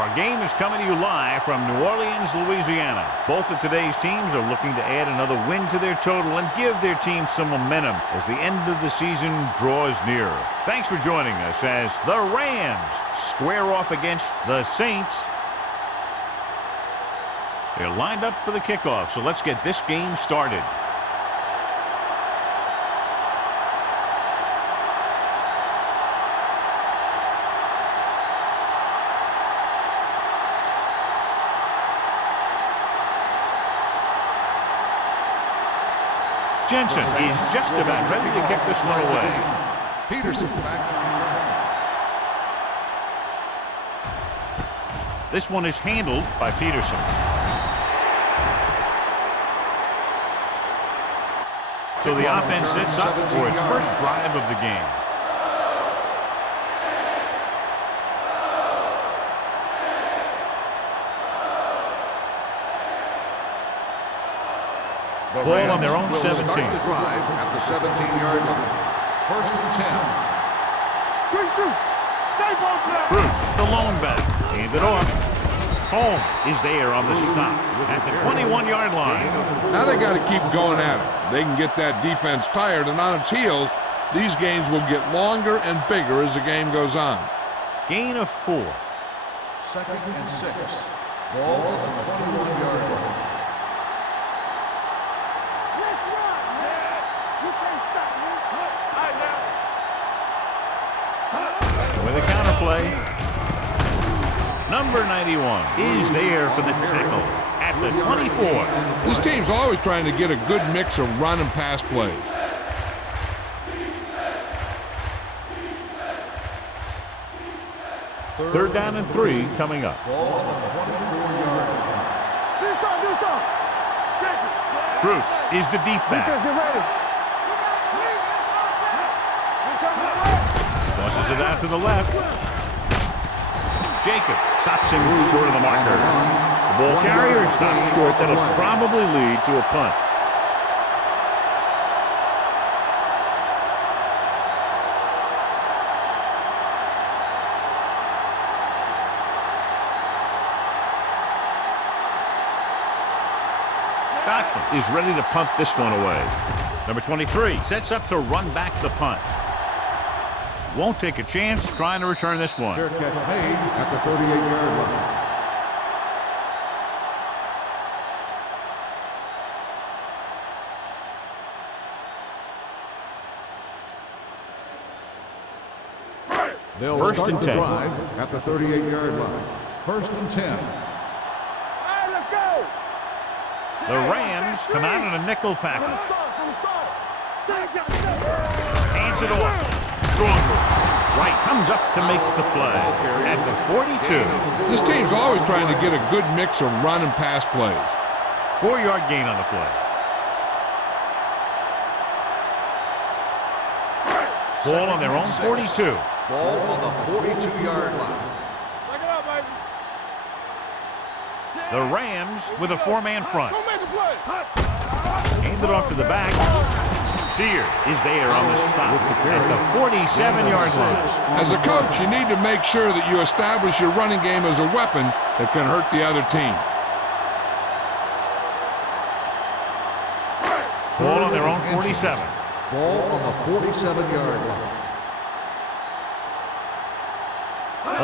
Our game is coming to you live from New Orleans, Louisiana. Both of today's teams are looking to add another win to their total and give their team some momentum as the end of the season draws nearer. Thanks for joining us as the Rams square off against the Saints. They're lined up for the kickoff, so let's get this game started. Jensen is just about ready to kick this one away. Peterson back to return. This one is handled by Peterson. So the offense sets up for its first drive of the game. Ball on their own 17. Start the drive at the 17-yard line. First and 10. Bruce, the lone back, hand it off. Holmes is there on the stop at the 21-yard line. Now they got to keep going at it. They can get that defense tired and on its heels. These games will get longer and bigger as the game goes on. Gain of 4. Second and 6. Ball at the 21-yard line. With a counterplay, number 91 is there for the tackle at the 24. This team's always trying to get a good mix of run and pass plays. Third down and 3 coming up. Ball on the 24-yard line. Bruce is the deep back. Tosses it out to the left. Jacob stops him short of the marker. The ball carrier stops short. That'll probably lead to a punt. Dotson is ready to punt this one away. Number 23 sets up to run back the punt. Won't take a chance trying to return this one. Fair catch made at the 38-yard line. They'll First and 10. Drive at the 38-yard line. First and 10. Let's go. The Rams come out in a nickel package. Hands it off. Stronger. Right comes up to make the play at the 42. This team's always trying to get a good mix of run and pass plays. 4-yard gain on the play. Ball on their own 42. Ball on the 42-yard line. The Rams with a 4-man front. Hand it off to the back. Sear is there on the stop at the 47-yard line. As a coach, you need to make sure that you establish your running game as a weapon that can hurt the other team. Ball on their own 47. Ball on the 47-yard line.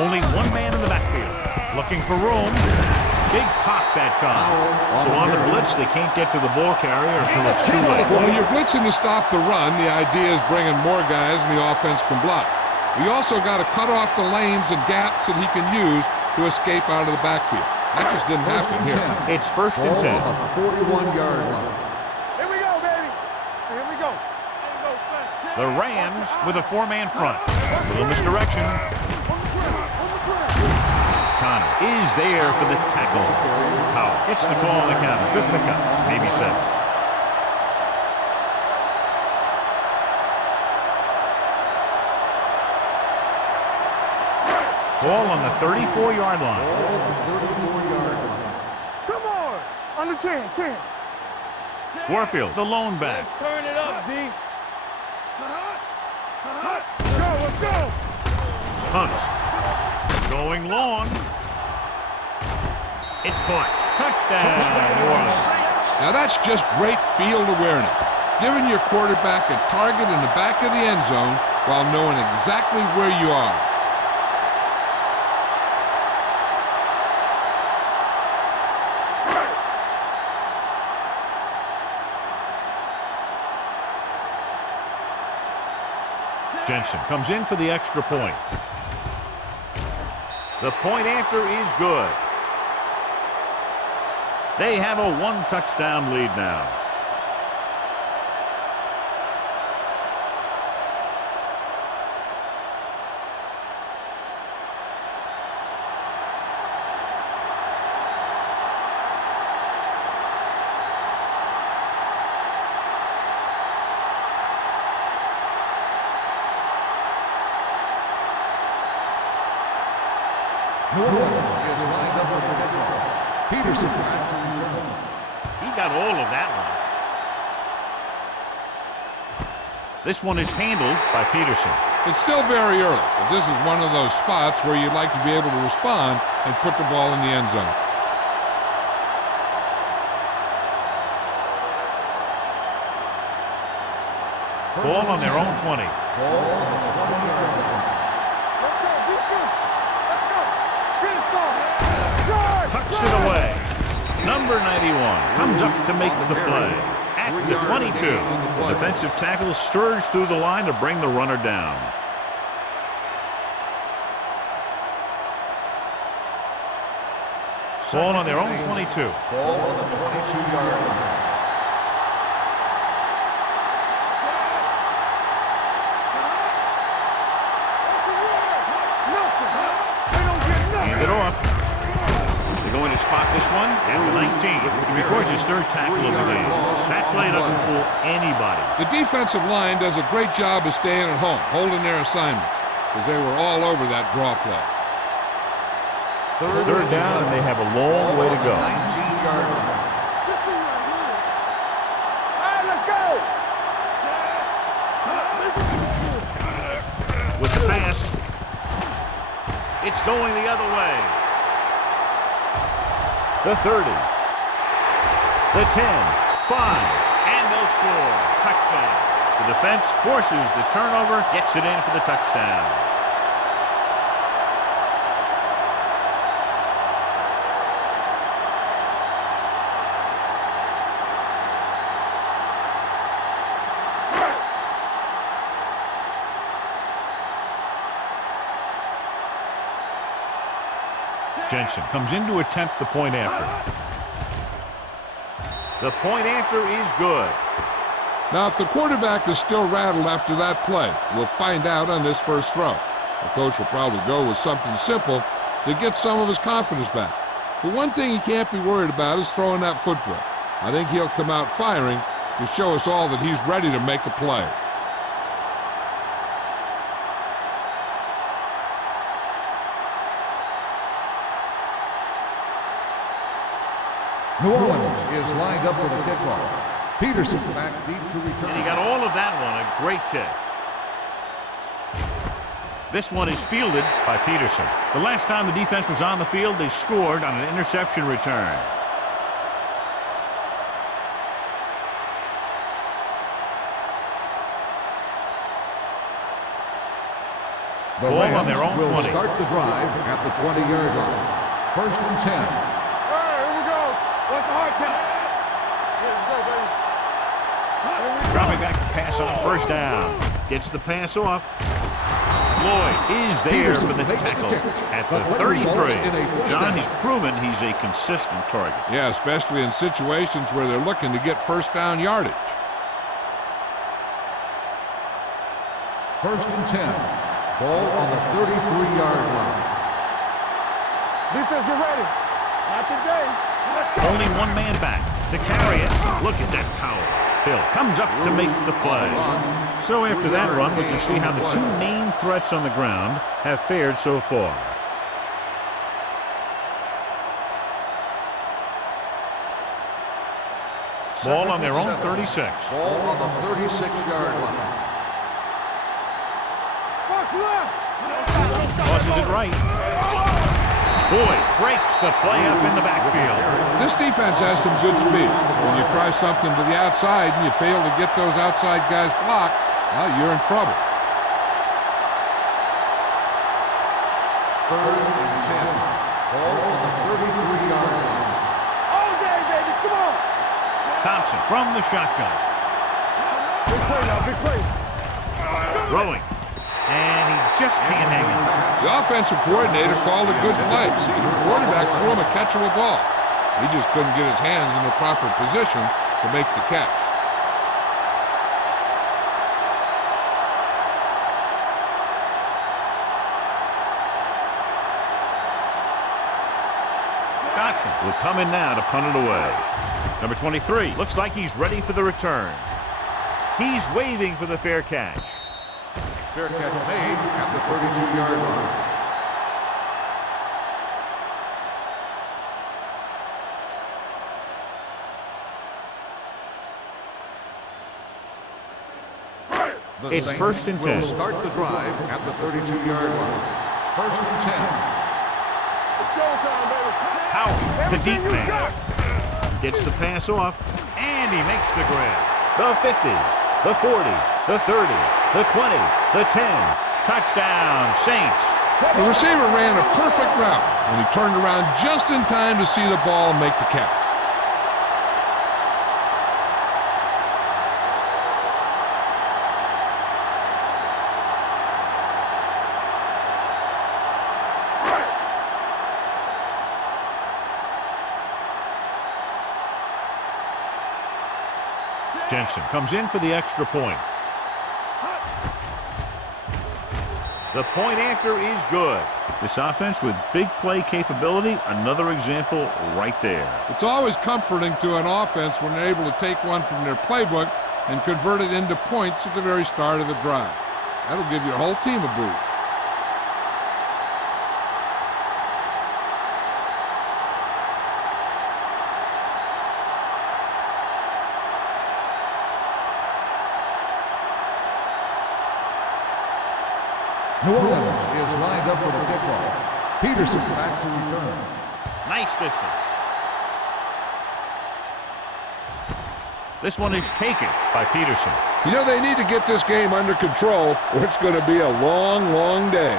Only one man in the backfield. Looking for room. Big pop that time. So on the blitz, they can't get to the ball carrier until it's too late. When you're blitzing to stop the run, the idea is bringing more guys and the offense can block. We also got to cut off the lanes and gaps that he can use to escape out of the backfield. That just didn't happen here. It's first and 10. Ball on the 41-yard line. Here we go, baby. Here we go. The Rams with a 4-man front. A little misdirection. Connor is there for the tackle. Powell gets the call on the counter. Good pickup. Maybe 7. Ball on the 34-yard line. Ball on the 34-yard line. Come on. Under 10. Warfield, the lone back. Let's turn it up, D. Let's go. Hunts going long. It's caught. Touchdown, New Orleans. Now that's just great field awareness, giving your quarterback a target in the back of the end zone while knowing exactly where you are. Jensen comes in for the extra point. The point after is good. They have a one-touchdown lead now. New Orleans is lined up for the kickoff. Peterson back to return. He got all of that one. This one is handled by Peterson. It's still very early, but this is one of those spots where you'd like to be able to respond and put the ball in the end zone. Ball on their own 20. Ball on the 20-yard line. Let's go, defense. Let's go. Get it, son. Tucks it away. Number 91 comes up to make the play. At the 22, the defensive tackle surged through the line to bring the runner down. Ball on their own 22. Ball on the 22-yard line. Hand it off. They're going to spot this one at the 19. He records his third tackle of the game. That play doesn't fool anybody. The defensive line does a great job of staying at home, holding their assignments, because they were all over that draw play. It's third down, and they have a long way to go. 19-yard line. All right, let's go. With the pass, it's going the other way. The 30, the 10, 5, and they'll score. Touchdown. The defense forces the turnover, gets it in for the touchdown. Jensen comes in to attempt the point after. The point after is good. Now, if the quarterback is still rattled after that play, we'll find out on this first throw. The coach will probably go with something simple to get some of his confidence back. But one thing he can't be worried about is throwing that football. I think he'll come out firing to show us all that he's ready to make a play. New Orleans is lined up for the kickoff. Peterson back deep to return. And he got all of that one. A great kick. This one is fielded by Peterson. The last time the defense was on the field, they scored on an interception return. The Ball Rams on their own will 20. start the drive at the 20-yard line. First and 10. All right, here we go. What's the hard count? Here we go, baby. Here we go. Dropping back to pass on first down. Gets the pass off. Lloyd is there Peterson for the makes the tackle catch. at But the what 33. results in a first John down? has proven he's a consistent target. Yeah, especially in situations where they're looking to get first down yardage. First and 10. Ball on the 33-yard line. Defense, get ready. Not today. Let's go. Only one man back to carry it. Look at that power. Hill comes up to make the play. So after that run, we can see how the two main threats on the ground have fared so far. Ball on their own 36. Ball on the 36-yard line. Box left. Tosses it right. Boyd breaks the play up in the backfield. This defense has some good speed. When you try something to the outside and you fail to get those outside guys blocked, well, you're in trouble. 3rd and 10. Ball on the 33-yard line. All day, baby. Come on. Thompson from the shotgun. Big play now. Big play. Throwing. And he just can't hang on. The offensive coordinator called a good play. See, the quarterback threw him a catchable ball. He just couldn't get his hands in the proper position to make the catch. Dotson will come in now to punt it away. Number 23 looks like he's ready for the return. He's waving for the fair catch. Fair catch made at the 32-yard line. It's 1st and 10. Will start the drive at the 32-yard line. 1st and 10. It's showtime, baby. Howard, the deep man, gets the pass off, and he makes the grab. The 50, the 40, the 30, the 20, the 10. Touchdown, Saints. The receiver ran a perfect route, and he turned around just in time to see the ball and make the catch. Jensen comes in for the extra point. The point after is good. This offense with big play capability, another example right there. It's always comforting to an offense when they're able to take one from their playbook and convert it into points at the very start of the drive. That'll give your whole team a boost. New Orleans is lined up for the kickoff. Peterson back to return. Nice distance. This one is taken by Peterson. You know, they need to get this game under control, or it's going to be a long, long day.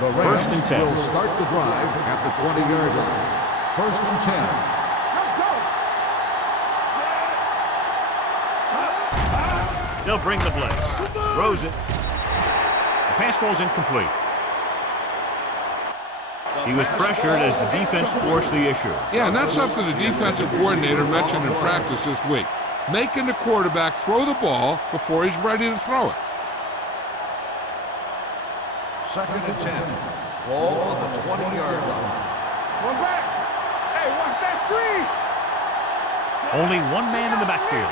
The Rams 1st and 10. will start the drive at the 20-yard line. 1st and 10. They'll bring the blitz. Throws it. The pass falls incomplete. He was pressured as the defense forced the issue. Yeah, and that's something the defensive coordinator mentioned in practice this week. Making the quarterback throw the ball before he's ready to throw it. 2nd and 10. Ball on the 20-yard line. One back. Hey, watch that screen. Only one man in the backfield.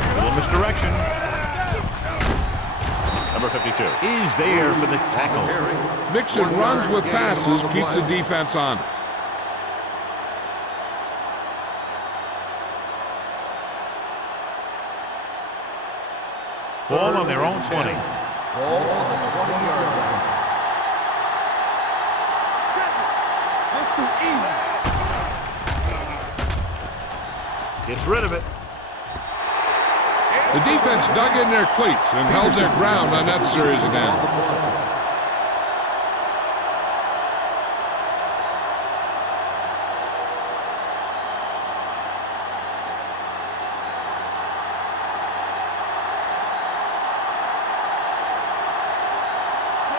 A little misdirection. Number 52 is there for the tackle. Mixing runs with passes keeps the defense honest. Ball on their own 20. Ball on the 20-yard line. That's too easy. Gets rid of it. The defense dug in their cleats and held their ground on that series of downs.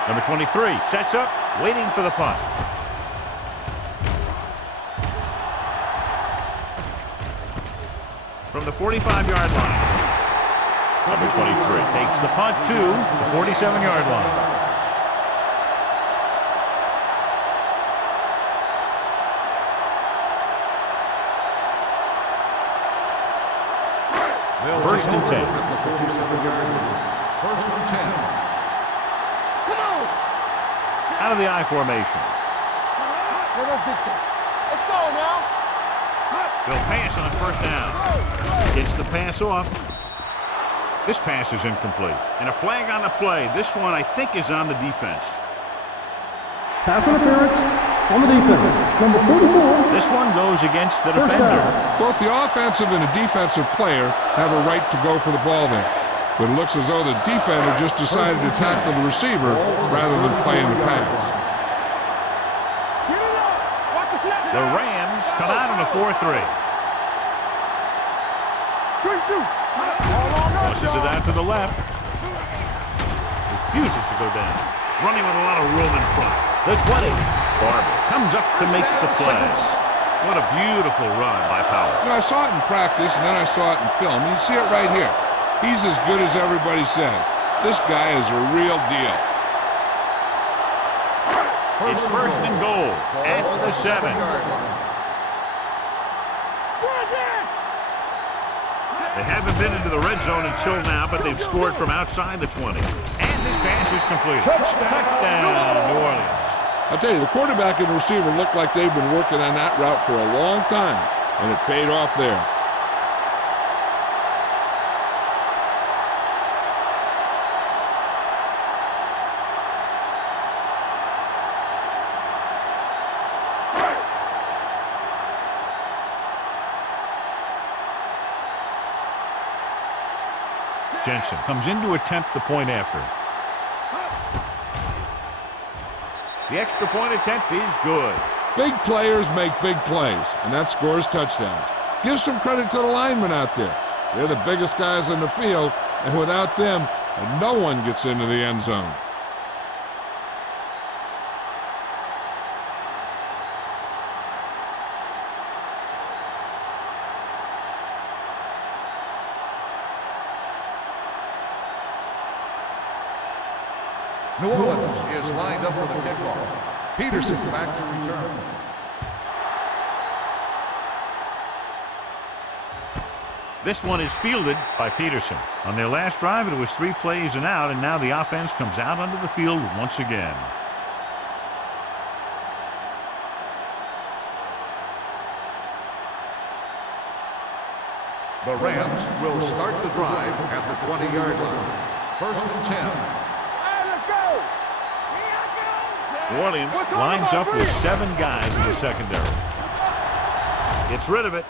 Number 23 sets up, waiting for the punt. From the 45-yard line. Number 23 takes the punt to the 47-yard line. First and 10. At the 47-yard line. 1st and 10. Come on. Out of the I formation. Let's go now. They'll pass on first down. Gets the pass off. This pass is incomplete. And a flag on the play. This one, I think, is on the defense. Pass interference on the defense. Number 44. This one goes against the First defender. down. Both the offensive and the defensive player have a right to go for the ball there. But it looks as though the defender just decided to tackle the receiver rather than playing the pass. The Rams come out on a 4-3. Tosses it out to the left. Refuses to go down. Running with a lot of room in front. The 20. Barber comes up to make the play. What a beautiful run by Powell. You know, I saw it in practice, and then I saw it in film. You see it right here. He's as good as everybody says. This guy is a real deal. It's first and goal at the 7. They haven't been into the red zone until now, but they've scored from outside the 20. And this pass is completed. Touchdown, New Orleans. I'll tell you, the quarterback and the receiver look like they've been working on that route for a long time, and it paid off there. Jensen comes in to attempt the point after. The extra point attempt is good. Big players make big plays, and that scores touchdowns. Give some credit to the linemen out there. They're the biggest guys in the field, and without them, no one gets into the end zone. New Orleans is lined up for the kickoff. Peterson back to return. This one is fielded by Peterson. On their last drive, it was 3 plays and out, and now the offense comes out onto the field once again. The Rams will start the drive at the 20-yard line. First and 10. New Orleans lines up with 7 guys in the secondary. Gets rid of it.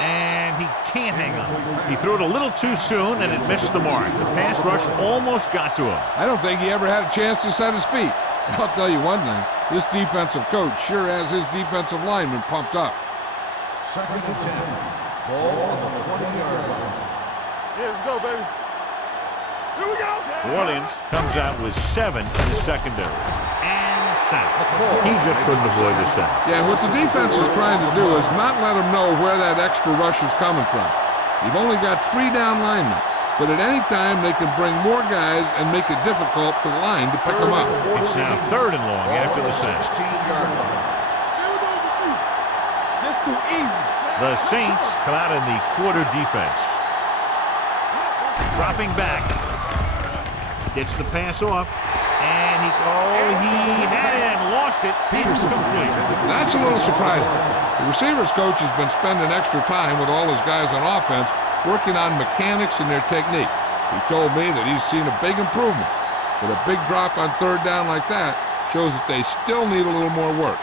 And he can't hang on. He threw it a little too soon, and it missed the mark. The pass rush almost got to him. I don't think he ever had a chance to set his feet. I'll tell you one thing, this defensive coach sure has his defensive linemen pumped up. Second and 10. Ball on the 20-yard line. Yeah, let's go, baby. Here we go. New Orleans comes out with 7 in the secondary. And sack. He just couldn't avoid the sack. Yeah, what the defense is trying to do is not let him know where that extra rush is coming from. You've only got 3 down linemen, but at any time they can bring more guys and make it difficult for the line to pick them up. It's now 3rd and long after the sack. 16-yard line. This too easy. The Saints come out in the quarter defense. Dropping back. Gets the pass off. And he had it and lost it. Incomplete. That's a little surprising. The receivers coach has been spending extra time with all his guys on offense working on mechanics and their technique. He told me that he's seen a big improvement. But a big drop on 3rd down like that shows that they still need a little more work.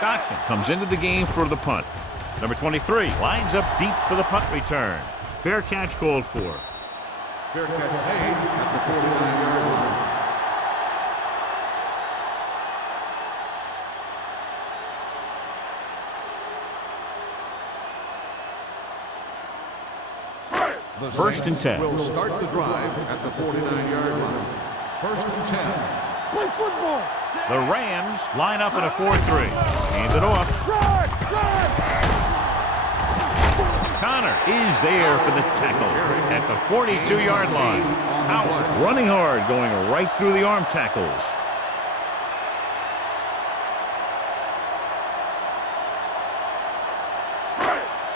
Dotson comes into the game for the punt. Number 23 lines up deep for the punt return. Fair catch called for. Fair catch made at the 49-yard line. The First and 10. Will start the drive at the 49-yard line. First and 10. Play football. The Rams line up in a 4-3. Hand it off. Connor is there for the tackle at the 42-yard line. Out running hard, going right through the arm tackles.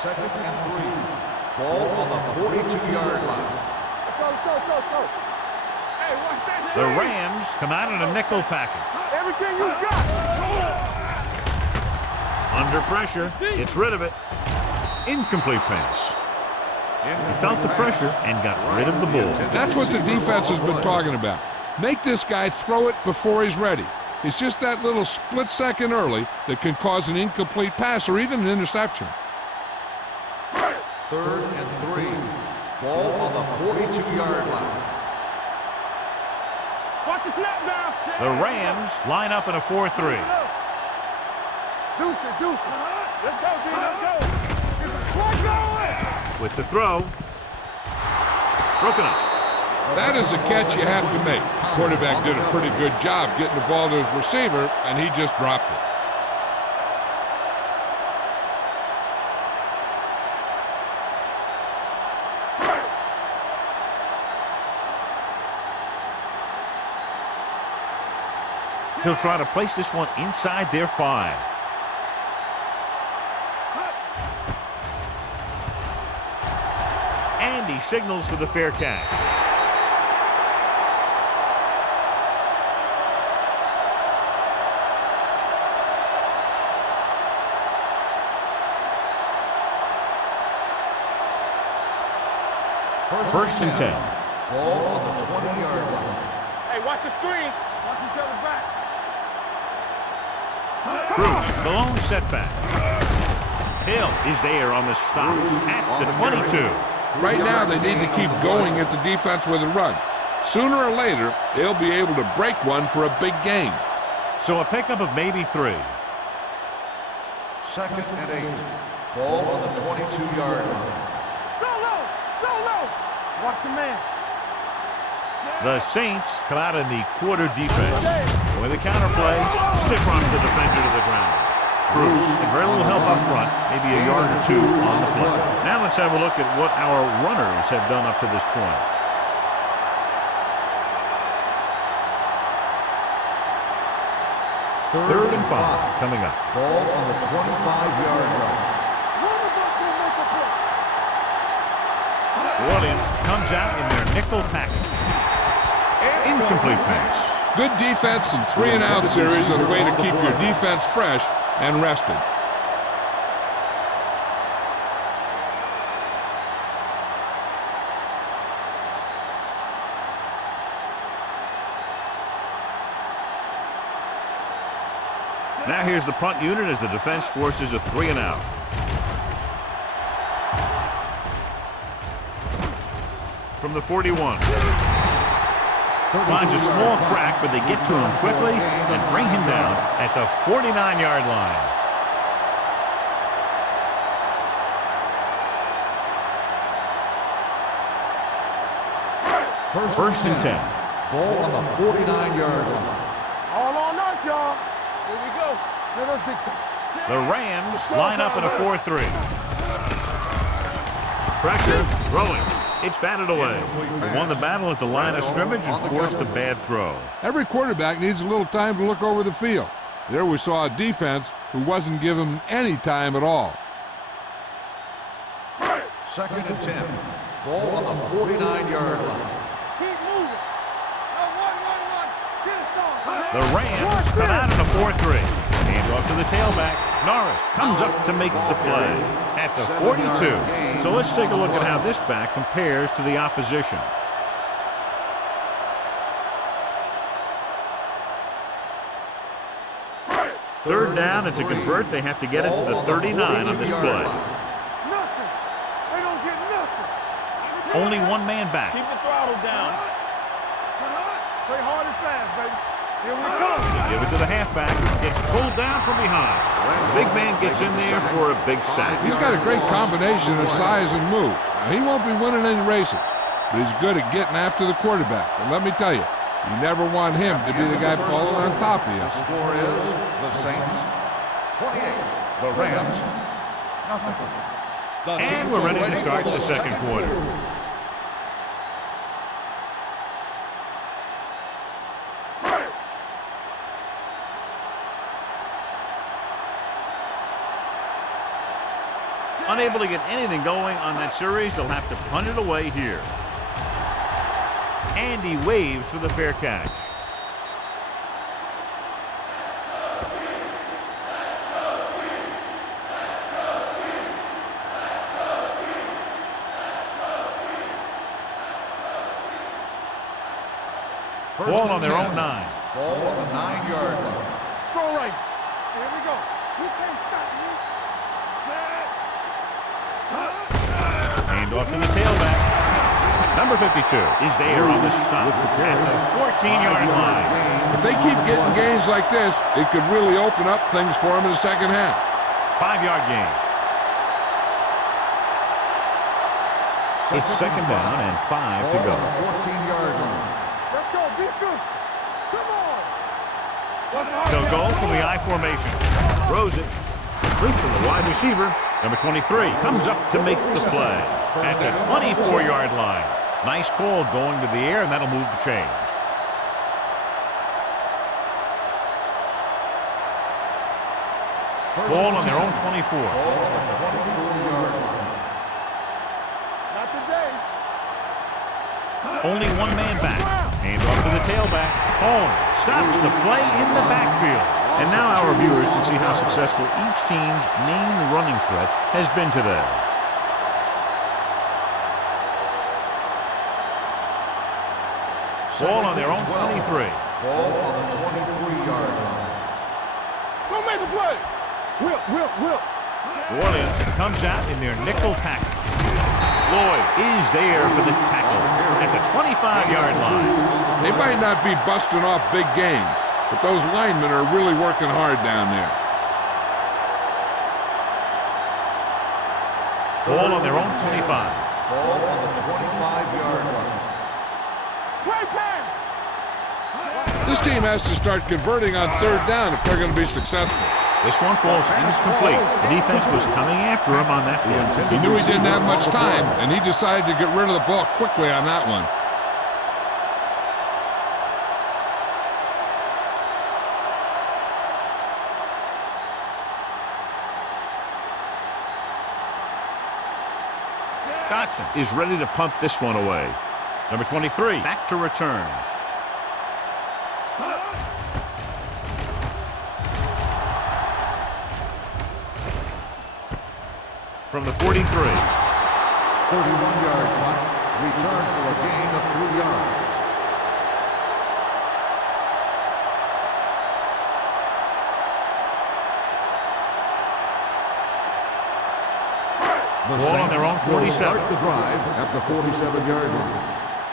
Second and 3. Ball on the 42-yard line. Let's go. Hey, watch that. The Rams come out in a nickel package. Everything you got. Under pressure, gets rid of it. Incomplete pass. He felt the pressure and got rid of the ball. That's what the defense has been talking about. Make this guy throw it before he's ready. It's just that little split second early that can cause an incomplete pass or even an interception. 3rd and 3. Ball on the 42-yard line. Watch the snap now. The Rams line up in a 4-3. Deuce it. Let's go, D. Let's go. Let's go. With the throw. Broken up. That is a catch you have to make. The quarterback did a pretty good job getting the ball to his receiver, and he just dropped it. He'll try to place this one inside their 5. And he signals for the fair catch. First and 10. Ball on the 20-yard line. Hey, watch the screen. Watch each other back. Bruce, the lone setback. Hill is there on the stop at the 22. Right now, they need to keep going at the defense with a run. Sooner or later, they'll be able to break one for a big game. So a pickup of maybe 3. 2nd and 8. Ball on the 22-yard line. Solo. Watch a man. The Saints come out in the quarter defense. With a counterplay, stiff rocks the defender to the ground. Bruce, and very little help up front, maybe a yard or 2 on the play. Now let's have a look at what our runners have done up to this point. Third and 5 coming up. Ball on the 25-yard line. New Orleans comes out in their nickel package. Incomplete pass. Good defense and 3-and-out series are the way to keep your defense fresh and rested. Now here's the punt unit as the defense forces a 3-and-out. From the 41. Finds a small crack, but they get to him quickly and bring him down at the 49-yard line. First and 10. Ball on the 49-yard line. All on us, y'all. Here we go. Let us big time. The Rams line up in a 4-3. Pressure, throwing. It's batted away. They won the battle at the line of scrimmage and forced a bad throw. Every quarterback needs a little time to look over the field. There we saw a defense who wasn't given any time at all. 2nd and 10. Ball on the 49-yard line. Keep moving. No, one. Get it on. The Rams come out in a 4-3. Hand off to the tailback. Norris comes up to make the play at the 42. So let's take a look at how this back compares to the opposition. Third down, and to convert, they have to get it to the 39 on this play. Nothing. They don't get nothing. Only one man back. Keep the throttle down. Play hard and fast, baby. Here we come. They give it to the halfback. Gets pulled down from behind. The big man gets in there for a big sack. He's got a great combination of size and move. Now, he won't be winning any races, but he's good at getting after the quarterback. And let me tell you, you never want him to be the guy falling on top of you. The score is the Saints 28, the Rams nothing. And we're ready to start the second quarter. Unable to get anything going on that series, they'll have to punt it away here. And he waves for the fair catch. Ball on their own 9. Ball on the 9-yard line. Strong right. Here we go. You can't stop me. Hand off to the tailback. Number 52 is there on the stop at the 14-yard line. If they keep getting gains like this, it could really open up things for them in the second half. 5-yard gain. It's second down and 5 to go. 14-yard line. Let's go. Be fierce. Come on. They'll go from the I formation. Throws it. Complete to the wide receiver. Number 23 comes up to make the play at the 24-yard line. Nice call going to the air, and that'll move the chains. Ball on their own 24. Ball on the 24-yard line. Not today. Only one man back. Hand off to the tailback. Holmes stops the play in the backfield. And now our viewers can see how successful each team's main running threat has been today. Ball on their own 23. Ball on the 23-yard line. Don't make the play. Whip. New Orleans comes out in their nickel package. Lloyd is there for the tackle at the 25-yard line. They might not be busting off big games, but those linemen are really working hard down there. Ball on their own 25. Ball on the 25-yard line. Play pass. This team has to start converting on third down if they're going to be successful. This one falls incomplete. The defense was coming after him on that play. He knew he didn't have much time, and he decided to get rid of the ball quickly on that one. Dotson is ready to punt this one away. Number 23 back to return. From the 43. 31-yard punt. Return for a gain of 3 yards. The Ball on their own Saints will 47. start the drive at the 47-yard line.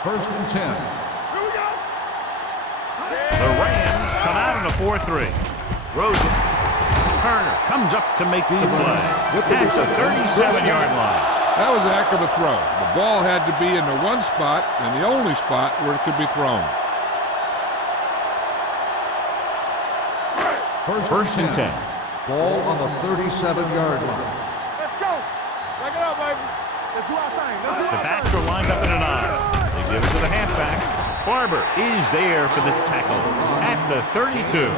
First and 10. Here we go. The Rams come out in a 4-3. Rosen. Turner comes up to make the play at the 37-yard line. That was a heck of a throw. The ball had to be in the one spot and the only spot where it could be thrown. First and 10. Ball on the 37-yard line. Let's go. Back it up, baby. Let's do our thing. The backs are lined up in an I. They give it to the halfback. Barber is there for the tackle at the 32.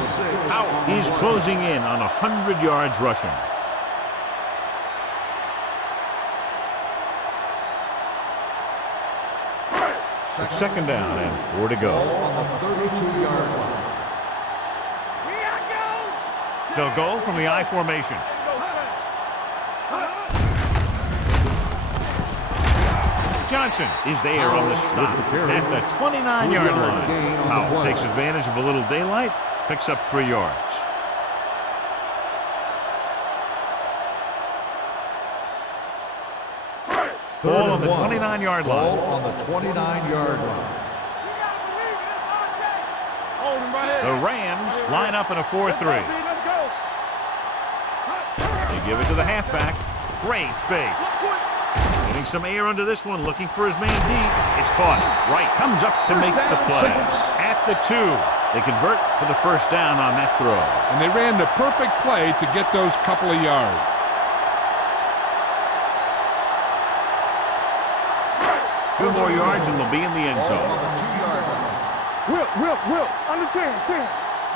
Howell is closing in on 100 yards rushing. It's second down and 4 to go. Ball on the 32-yard line. They'll go from the I formation. Johnson is there on the stop at the 29-yard line. Howell takes advantage of a little daylight, picks up 3 yards. Ball on the 29-yard line. Ball on the 29-yard line. Hold him right here. The Rams line up in a 4-3. Let's go. They give it to the halfback. Great fake. Getting some air under this one, looking for his man deep. It's caught. Wright comes up to make the play. At the 2. They convert for the first down on that throw. And they ran the perfect play to get those couple of yards. 2 more yards and they'll be in the end Ball zone. on the 2-yard line. Whip. Under 10.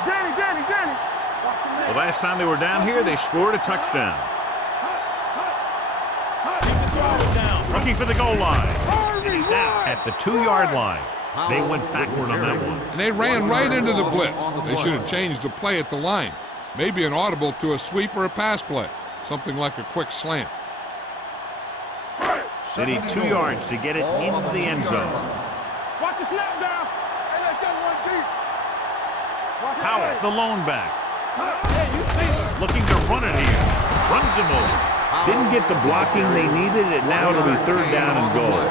Danny. Watch him The last time they were down here, they scored a touchdown. Looking for the goal line. And he's down at the 2-yard line. They went backward on that one. And they ran right into the blitz. They should have changed the play at the line. Maybe an audible to a sweep or a pass play. Something like a quick slant. They need 2 yards to get it into the end zone. Watch the snap down. Hey, let's get one deep. Powell, the lone back. Looking to run it here. Runs him over. Didn't get the blocking they needed, and now it'll be third down and goal.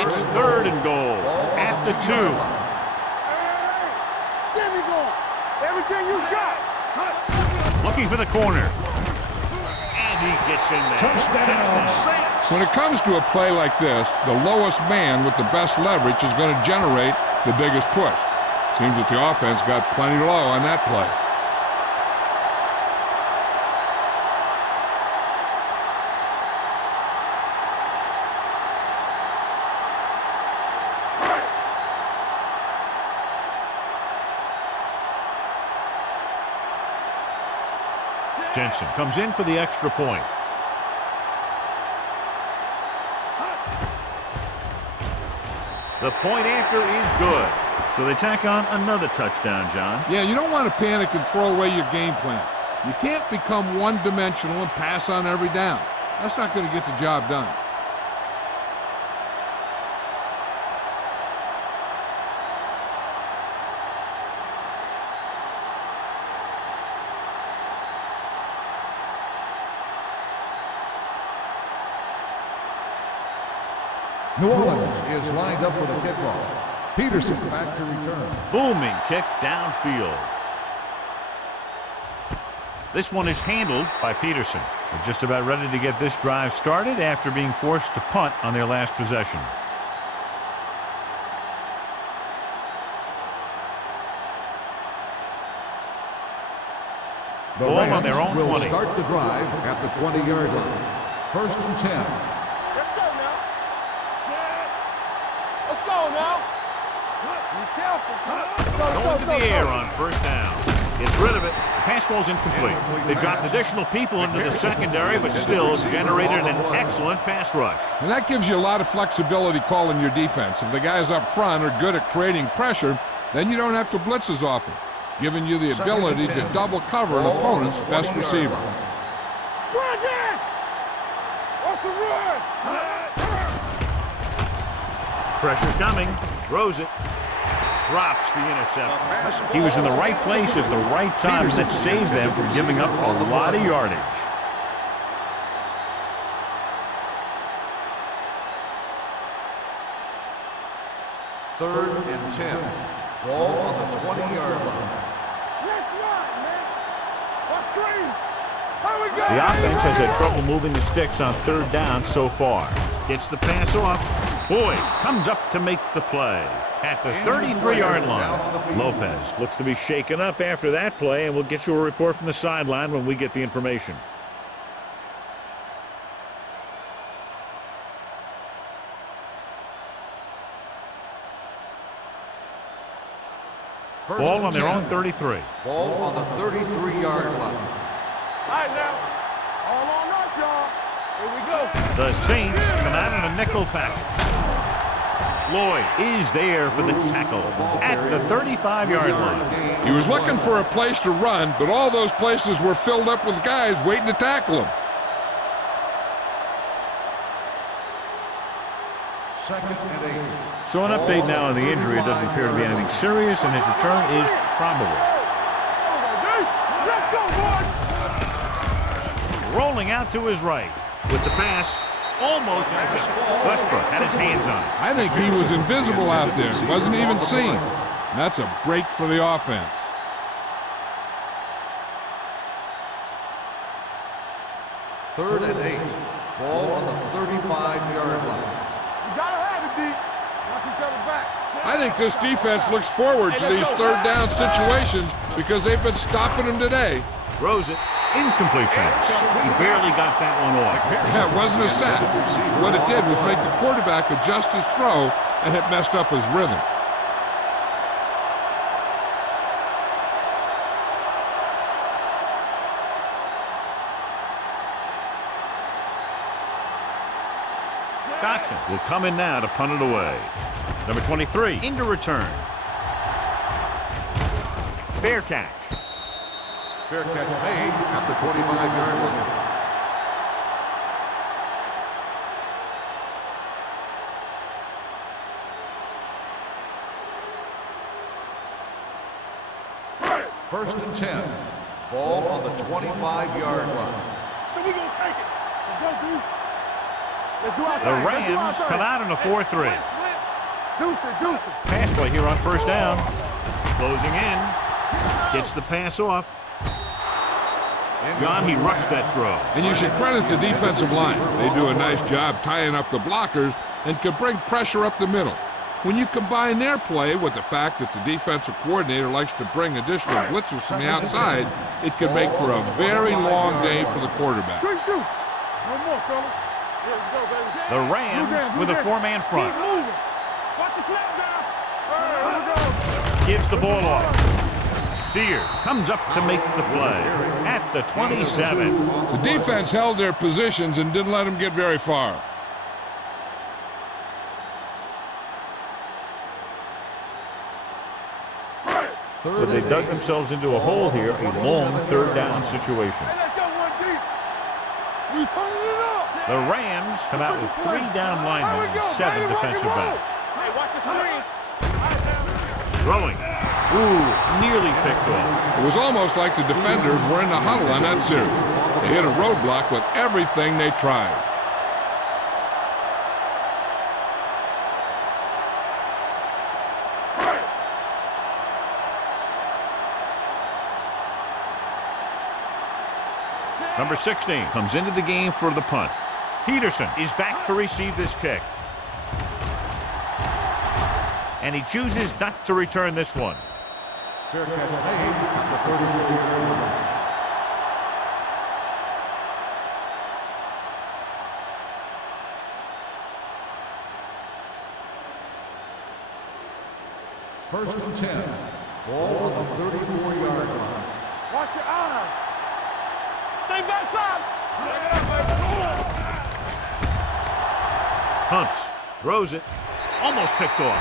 It's third and goal at the 2. Give me going. Everything you got. Looking for the corner. And he gets in there. Touchdown, Saints. When it comes to a play like this, the lowest man with the best leverage is going to generate the biggest push. Seems that the offense got plenty low on that play. Jensen comes in for the extra point. The point after is good. So they tack on another touchdown, John. Yeah, you don't want to panic and throw away your game plan. You can't become one-dimensional and pass on every down. That's not going to get the job done. New Orleans is lined up for the kickoff. Peterson back to return. Booming kick downfield. This one is handled by Peterson. They're just about ready to get this drive started after being forced to punt on their last possession. The Ball on Rams their own will 20. start the drive at the 20-yard line. First and 10. Let's go now. Let's go now. Be careful. Going to the air on first down. Gets rid of it. The pass falls incomplete. They dropped additional people into the secondary, but still generated an excellent pass rush. And that gives you a lot of flexibility calling your defense. If the guys up front are good at creating pressure, then you don't have to blitz as often, giving you the ability to double cover an opponent's best receiver. Run again. What's the run? Pressure coming. Throws it. Drops the interception. He was in the right place at the right time, and that saved them from giving up a lot of yardage. Third and 10. Ball on the 20-yard line. Let's run, man. Let's screen. Here we go. The offense has had trouble moving the sticks on third down so far. Gets the pass off. Boyd comes up to make the play at the 33-yard line. Lopez looks to be shaken up after that play, and we'll get you a report from the sideline when we get the information. Ball on their own 33. Ball on the 33-yard line. All right, now. All on us, y'all. Here we go. The Saints come out in a nickel package. Lloyd is there for the tackle at the 35-yard line. He was looking for a place to run, but all those places were filled up with guys waiting to tackle him. Second and 8. So an update now on the injury. It doesn't appear to be anything serious, and his return is probable. Let's go, boys. Rolling out to his right with the pass. Almost intercepted. Westbrook had his hands on it. I think he was invisible out there. Wasn't even seen. And that's a break for the offense. Third and 8. Ball on the 35-yard line. You gotta have it, D. Knock each other back. I think this defense looks forward to these third down situations because they've been stopping them today. Throws it. Incomplete pass. He barely got that one off. Yeah, it wasn't a sack. What it did was make the quarterback adjust his throw, and it messed up his rhythm. Dotson will come in now to punt it away. Number 23 into return. Fair catch. Fair catch made at the 25-yard line. First and 10. Ball on the 25-yard line. So we gonna take it. Let's go, dude. Let's do our The thing. Let's do our Rams thing. come out in a 4-3. Deuce it, deuce it. Pass play here on first down. Closing in. Gets the pass off. John, he rushed that throw. And you should credit the defensive line. They do a nice job tying up the blockers and can bring pressure up the middle. When you combine their play with the fact that the defensive coordinator likes to bring additional blitzers from the outside, it can make for a very long day for the quarterback. Good shoot. No more, fellas. Yeah, let's go, baby. The Rams with a four-man front. Keep moving. Watch the snap down. Here we go. Gives the ball off. Sears comes up to make the play at the 27. The defense held their positions and didn't let them get very far. So they dug themselves into a hole here, a long third down situation. Hey, let's go one deep. We turning it up. The Rams come out with 3 down linemen and 7 defensive backs. Hey, watch the screen. Throwing. Ooh, nearly picked off. It was almost like the defenders were in the huddle on that series. They hit a roadblock with everything they tried. Number 16 comes into the game for the punt. Peterson is back to receive this kick. And he chooses not to return this one. Fair catch made at the 34-yard line. First and 10. Ball on the 34-yard line. Watch your eyes. Stay backside. Hunts, throws it, almost picked off.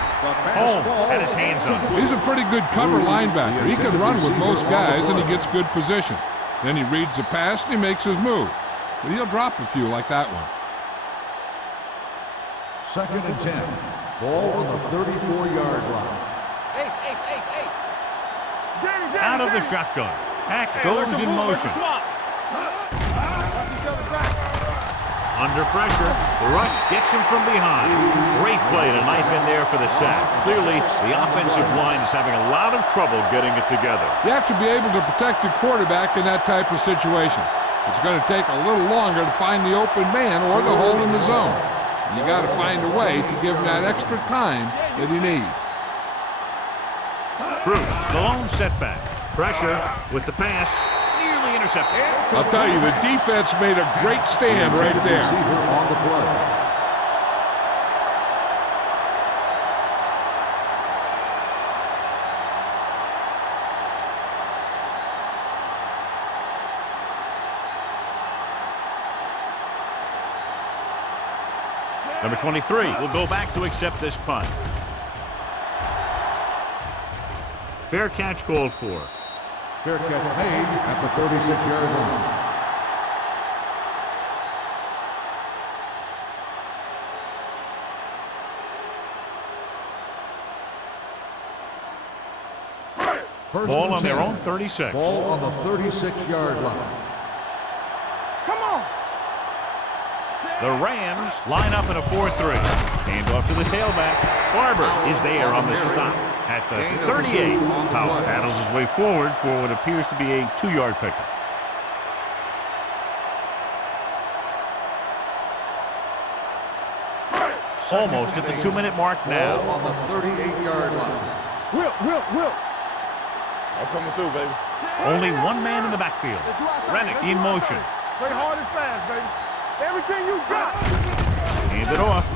Holmes had his hands on it. He's a pretty good cover linebacker. He can run with most guys, and he gets good position. Then he reads the pass, and he makes his move. But he'll drop a few like that one. Second and 10. Ball on the 34-yard line. Ace, ace, ace, ace. Out of the shotgun. Hack goes in motion. Under pressure, the rush gets him from behind. Great play to knife in there for the sack. Clearly, the offensive line is having a lot of trouble getting it together. You have to be able to protect the quarterback in that type of situation. It's going to take a little longer to find the open man or the hole in the zone. You got to find a way to give him that extra time that he needs. Bruce, the lone setback. Pressure with the pass. Nearly intercepted. I'll tell you, the defense made a great stand right there. Receiver on the play. Number 23 will go back to accept this punt. Fair catch called for. Fair catch made at the 36-yard line. First Ball and on their 10. own 36. Ball on the 36-yard line. Come on. The Rams line up in a 4-3. Hand off to the tailback. Barber is there on the stop at the 38. Powell battles his way forward for what appears to be a 2-yard pickup. Almost at the 2-minute mark now. Ball on the 38-yard line. Will. I'm coming through, baby. Only one man in the backfield. Rennick in motion. Play hard and fast, baby. Everything you got. Hand it off.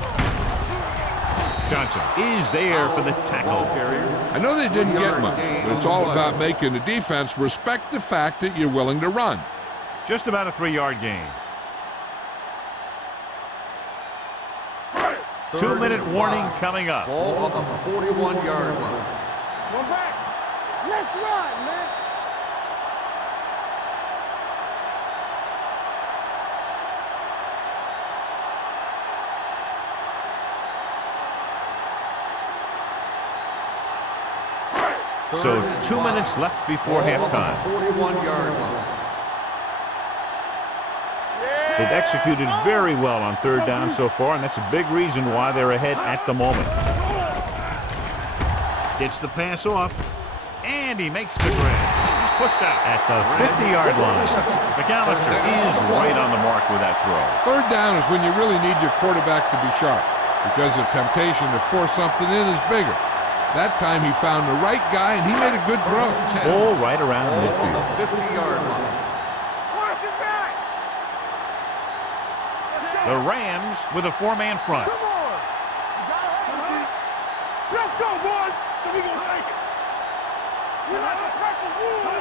Johnson is there for the tackle. I know they didn't get much, but it's all about making the defense respect the fact that you're willing to run. Just about a 3-yard gain. 2-minute warning coming up. Ball on the 41-yard line. One back. Let's run, man. So 2 minutes left before halftime. 41-yard line. They've executed very well on third down so far, and that's a big reason why they're ahead at the moment. Gets the pass off, and he makes the grab. He's pushed out at the 50-yard line. McAllister is right on the mark with that throw. Third down is when you really need your quarterback to be sharp because the temptation to force something in is bigger. That time he found the right guy, and he made a good throw. Ball right around Ball on midfield. the 50-yard line. The Rams with a four-man front. Come on. Let's go, boys. So we gonna take it. We like to crack the wood.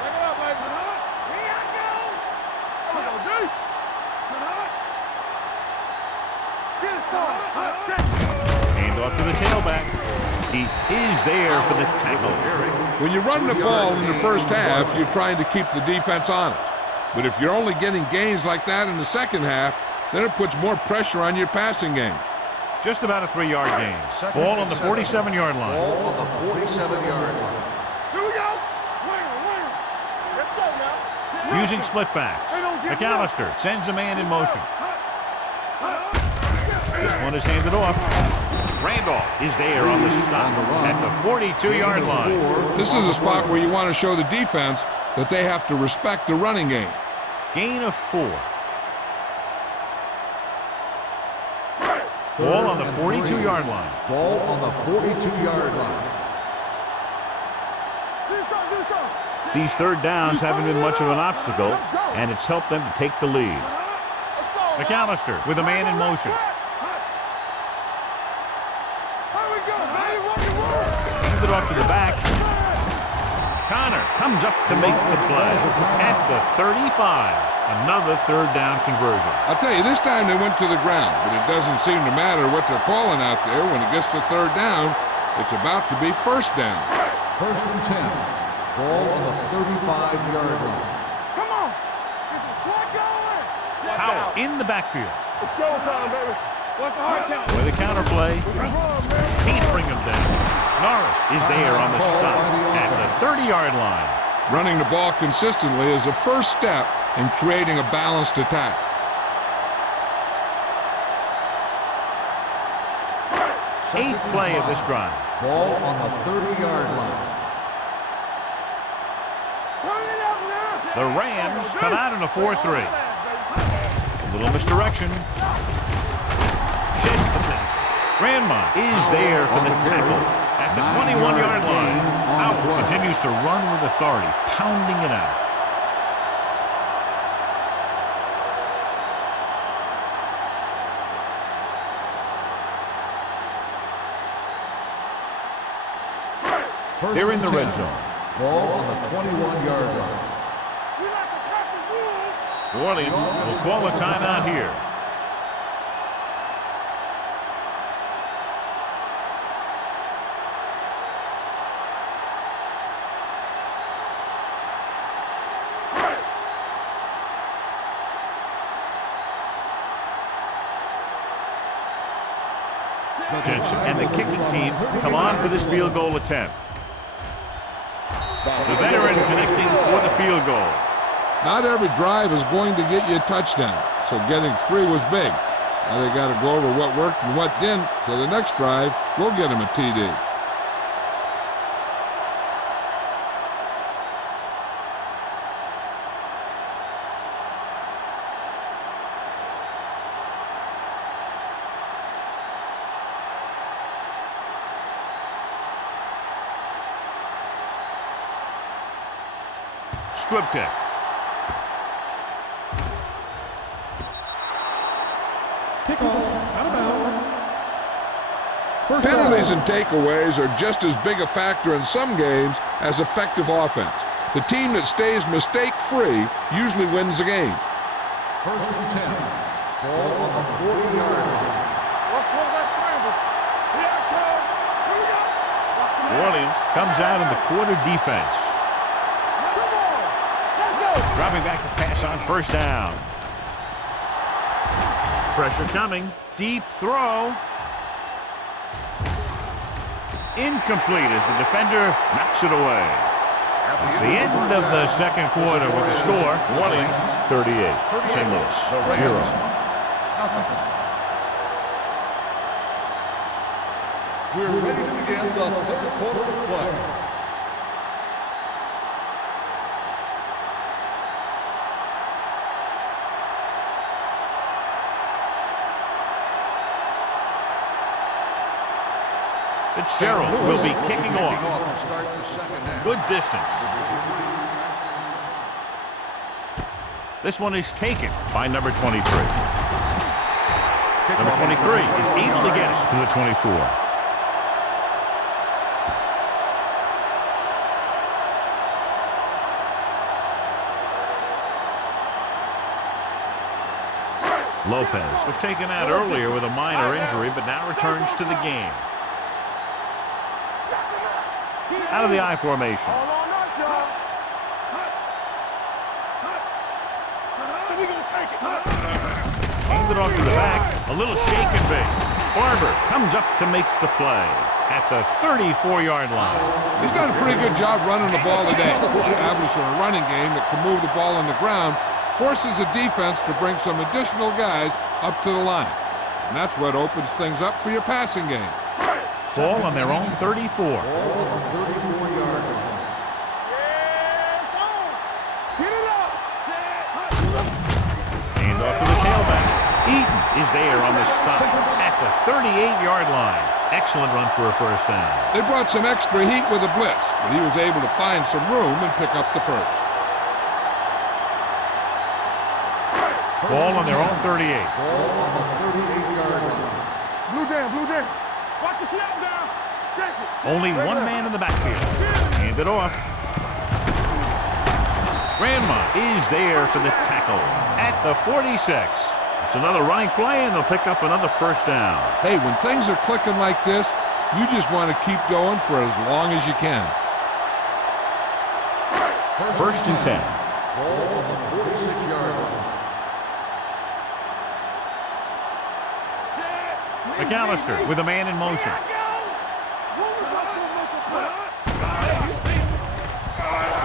Take it up, baby. Here I go. Come on, D. Get it started. Check it. Hand off to the tailback. He is there for the tackle. When you run the ball in the first half, you're trying to keep the defense honest. But if you're only getting gains like that in the second half, then it puts more pressure on your passing game. Just about a 3-yard gain. Ball on the 47-yard line. Ball on the 47-yard line. Here we go. Wing. Let's go now. Using split backs. McAllister sends a man in motion. This one is handed off. Randolph is there on the stop at the 42-yard line. This is a spot where you want to show the defense that they have to respect the running game. Gain of 4. Ball on the 42-yard line. Ball on the 42-yard line. These third downs haven't been much of an obstacle, and it's helped them to take the lead. McAllister with a man in motion. Handed off to the back. Connor comes up to make the play at the 35. Another third down conversion. I'll tell you, this time they went to the ground, but it doesn't seem to matter what they're calling out there. When it gets to third down, it's about to be first down. First and 10. Ball on the 35-yard line. Come on. Get some slack going. Powell in the backfield. It's showtime, baby. What's the hard count? With a counter play. Can't bring him down. Norris is there on the stop at the 30-yard line. Running the ball consistently is the first step in creating a balanced attack. Second Eighth play of this drive. Ball on the 30-yard line. Turn it up now. The Rams come out in a 4-3. A little misdirection. Sheds the play. Grandma is there for the tackle at the 21-yard line. Powell continues to run with authority, pounding it out. They're in the red zone. Ball on the 21-yard line. We like to crack the wood. New Orleans will call a timeout here. Jensen and the kicking team come on for this field goal attempt. The veteran connecting for the field goal. Not every drive is going to get you a touchdown, so getting 3 was big. Now they got to go over what worked and what didn't, so the next drive will get them a TD. Squib kick. Kickoff out of bounds. First Penalties down. and takeaways are just as big a factor in some games as effective offense. The team that stays mistake-free usually wins the game. First and 10. Ball on the 40-yard line. Let's pull that scramble. Here I come. Here we go. New Orleans comes out in the quarter defense. Come on. Let's go. Dropping back to pass on first down. Pressure coming. Deep throw. Incomplete as the defender knocks it away. It's the end of the second quarter with the score. New Orleans 38. St. Louis 0. We're ready to begin the third quarter of play. Fitzgerald will be kicking off. To start the second half. Good distance. This one is taken by number 23. Number 23 is able to get it to the 24. Lopez was taken out earlier with a minor injury, but now returns to the game. Out of the I formation. Handed off to the back. A little shake and bake. Barber comes up to make the play at the 34-yard line. He's done a pretty good job running the ball today. Establishing a running game that can move the ball on the ground, forces the defense to bring some additional guys up to the line. And that's what opens things up for your passing game. Ball on their own 34. Ball on the 34-yard line. Hands off to the tailback. Eaton is there on the stop at the 38-yard line. Excellent run for a first down. They brought some extra heat with a blitz, but he was able to find some room and pick up the first. Ball on their own 38. Ball on the 38-yard line. Blue down. Watch the snap down. Check it. Only one man in the backfield. Handed off. Grandma is there for the tackle at the 46. It's another running play, and they'll pick up another first down. Hey, when things are clicking like this, you just want to keep going for as long as you can. First and 10. Ball on the 46-yard line. McAllister with a man in motion.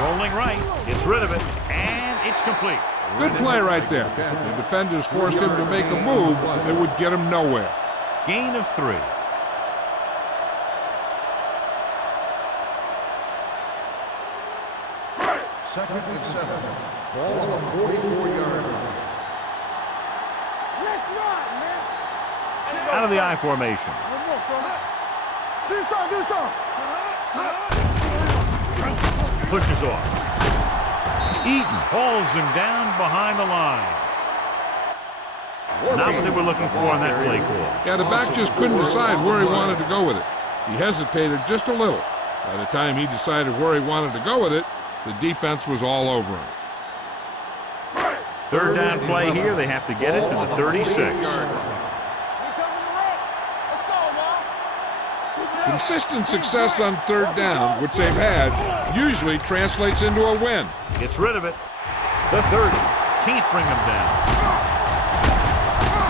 Rolling right, gets rid of it, and it's complete. Good play right there. The defenders forced him to make a move that would get him nowhere. Gain of 3. Second and 7. Ball on the 44-yard line. Out of the I formation. Do something. Pushes off. Eaton hauls him down behind the line. Not what they were looking for on that play call. Yeah, the back just couldn't decide where he wanted to go with it. He hesitated just a little. By the time he decided where he wanted to go with it, the defense was all over him. Third down play here. They have to get it to the 36. Consistent success on third down, which they've had, usually translates into a win. Gets rid of it. The 30. Can't bring him down.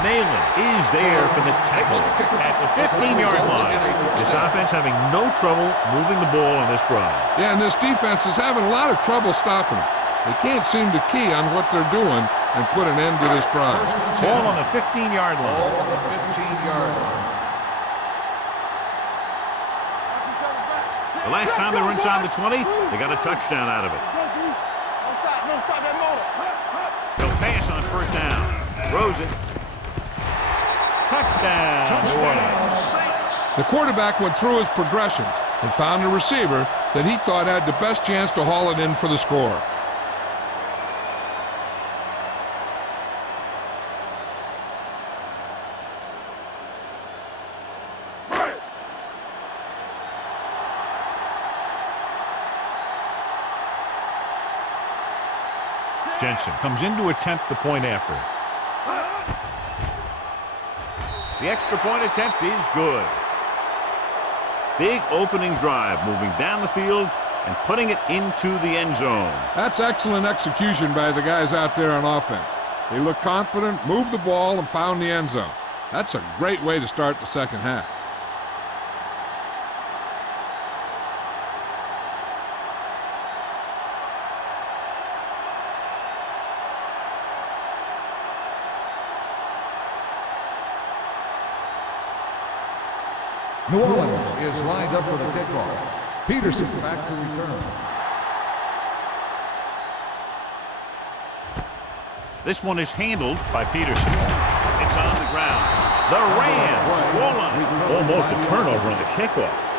Nayland is there for the tackle at the 15-yard line. This offense having no trouble moving the ball on this drive. Yeah, and this defense is having a lot of trouble stopping them. They can't seem to key on what they're doing and put an end to this drive. Ball on the 15-yard line. Ball on the 15-yard line. The last time they were inside the 20, they got a touchdown out of it. Don't stop that motor. He'll pass on first down. Throws it. Touchdown. New Orleans. The quarterback went through his progressions and found a receiver that he thought had the best chance to haul it in for the score. Jensen comes in to attempt the point after. The extra point attempt is good. Big opening drive, moving down the field and putting it into the end zone. That's excellent execution by the guys out there on offense. They looked confident, moved the ball, and found the end zone. That's a great way to start the second half. New Orleans is lined up for the kickoff. Peterson back to return. This one is handled by Peterson. It's on the ground. The Rams roll on. Almost a turnover on the kickoff.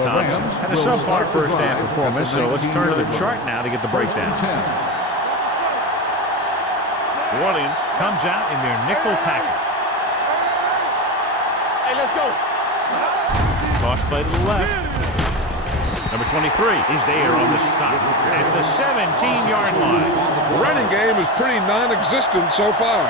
Thompson had a subpar first half performance, so let's turn to the chart now to get the breakdown. New Orleans comes out in their nickel package. Hey, let's go. Toss play to the left. Number 23 is there on the stop at the 17-yard line. The running game is pretty non-existent so far.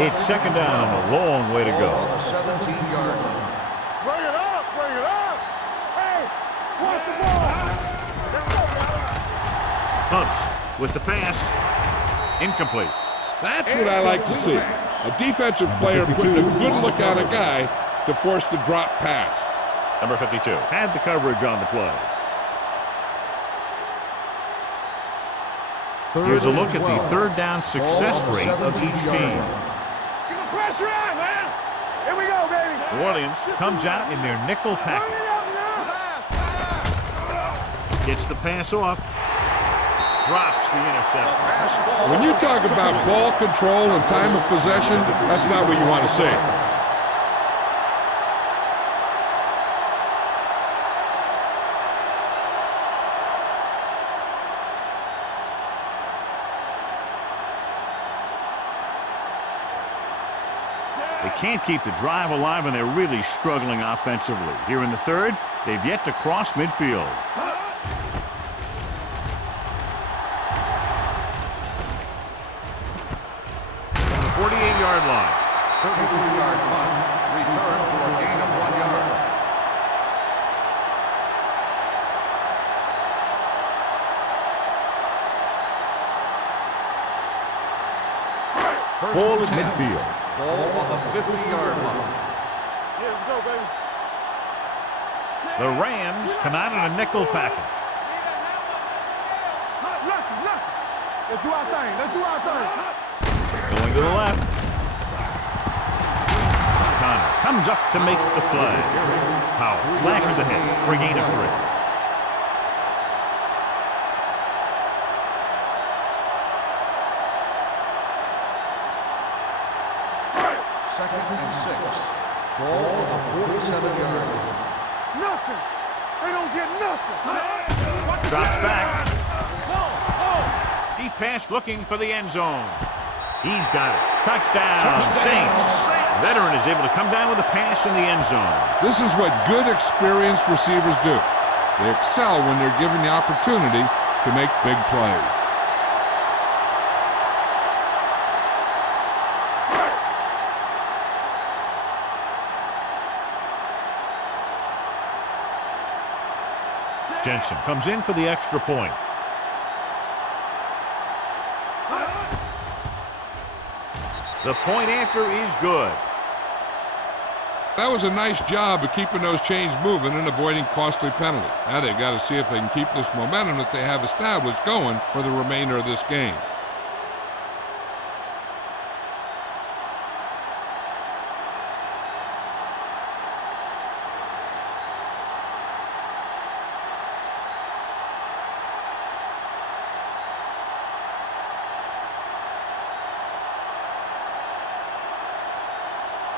It's second down and a long way to go. On the 17-yard line. Bring it up, bring it up. Hey, watch the ball. Let's go, Humps with the pass. Incomplete. That's what I like to see. A defensive player putting a good look on a guy to force the drop pass. Number 52 had the coverage on the play. Here's a look at the third down success rate of each team. Get the pressure on, man. Here we go, baby. New Orleans comes out in their nickel package. Gets the pass off. Drops the interception. When you talk about ball control and time of possession, that's not what you want to see. They can't keep the drive alive, and they're really struggling offensively. Here in the third, they've yet to cross midfield. 48-yard line. 33-yard punt. Return for a gain of 1 yard. Ball at midfield. Ball on the 50-yard line. Yeah, let's go, baby. The Rams come out in a nickel package. Lucky. Let's do our thing. Let's do our thing. Going to the left. Connor comes up to make the play. Powell slashes ahead for a gain of 3. Second and 6. Ball on the 47-yard line. Nothing. They don't get nothing. Drops back. Deep pass looking for the end zone. He's got it. Touchdown, Saints. Veteran is able to come down with a pass in the end zone. This is what good, experienced receivers do. They excel when they're given the opportunity to make big plays. Jensen comes in for the extra point. The point after is good. That was a nice job of keeping those chains moving and avoiding costly penalties. Now they've got to see if they can keep this momentum that they have established going for the remainder of this game.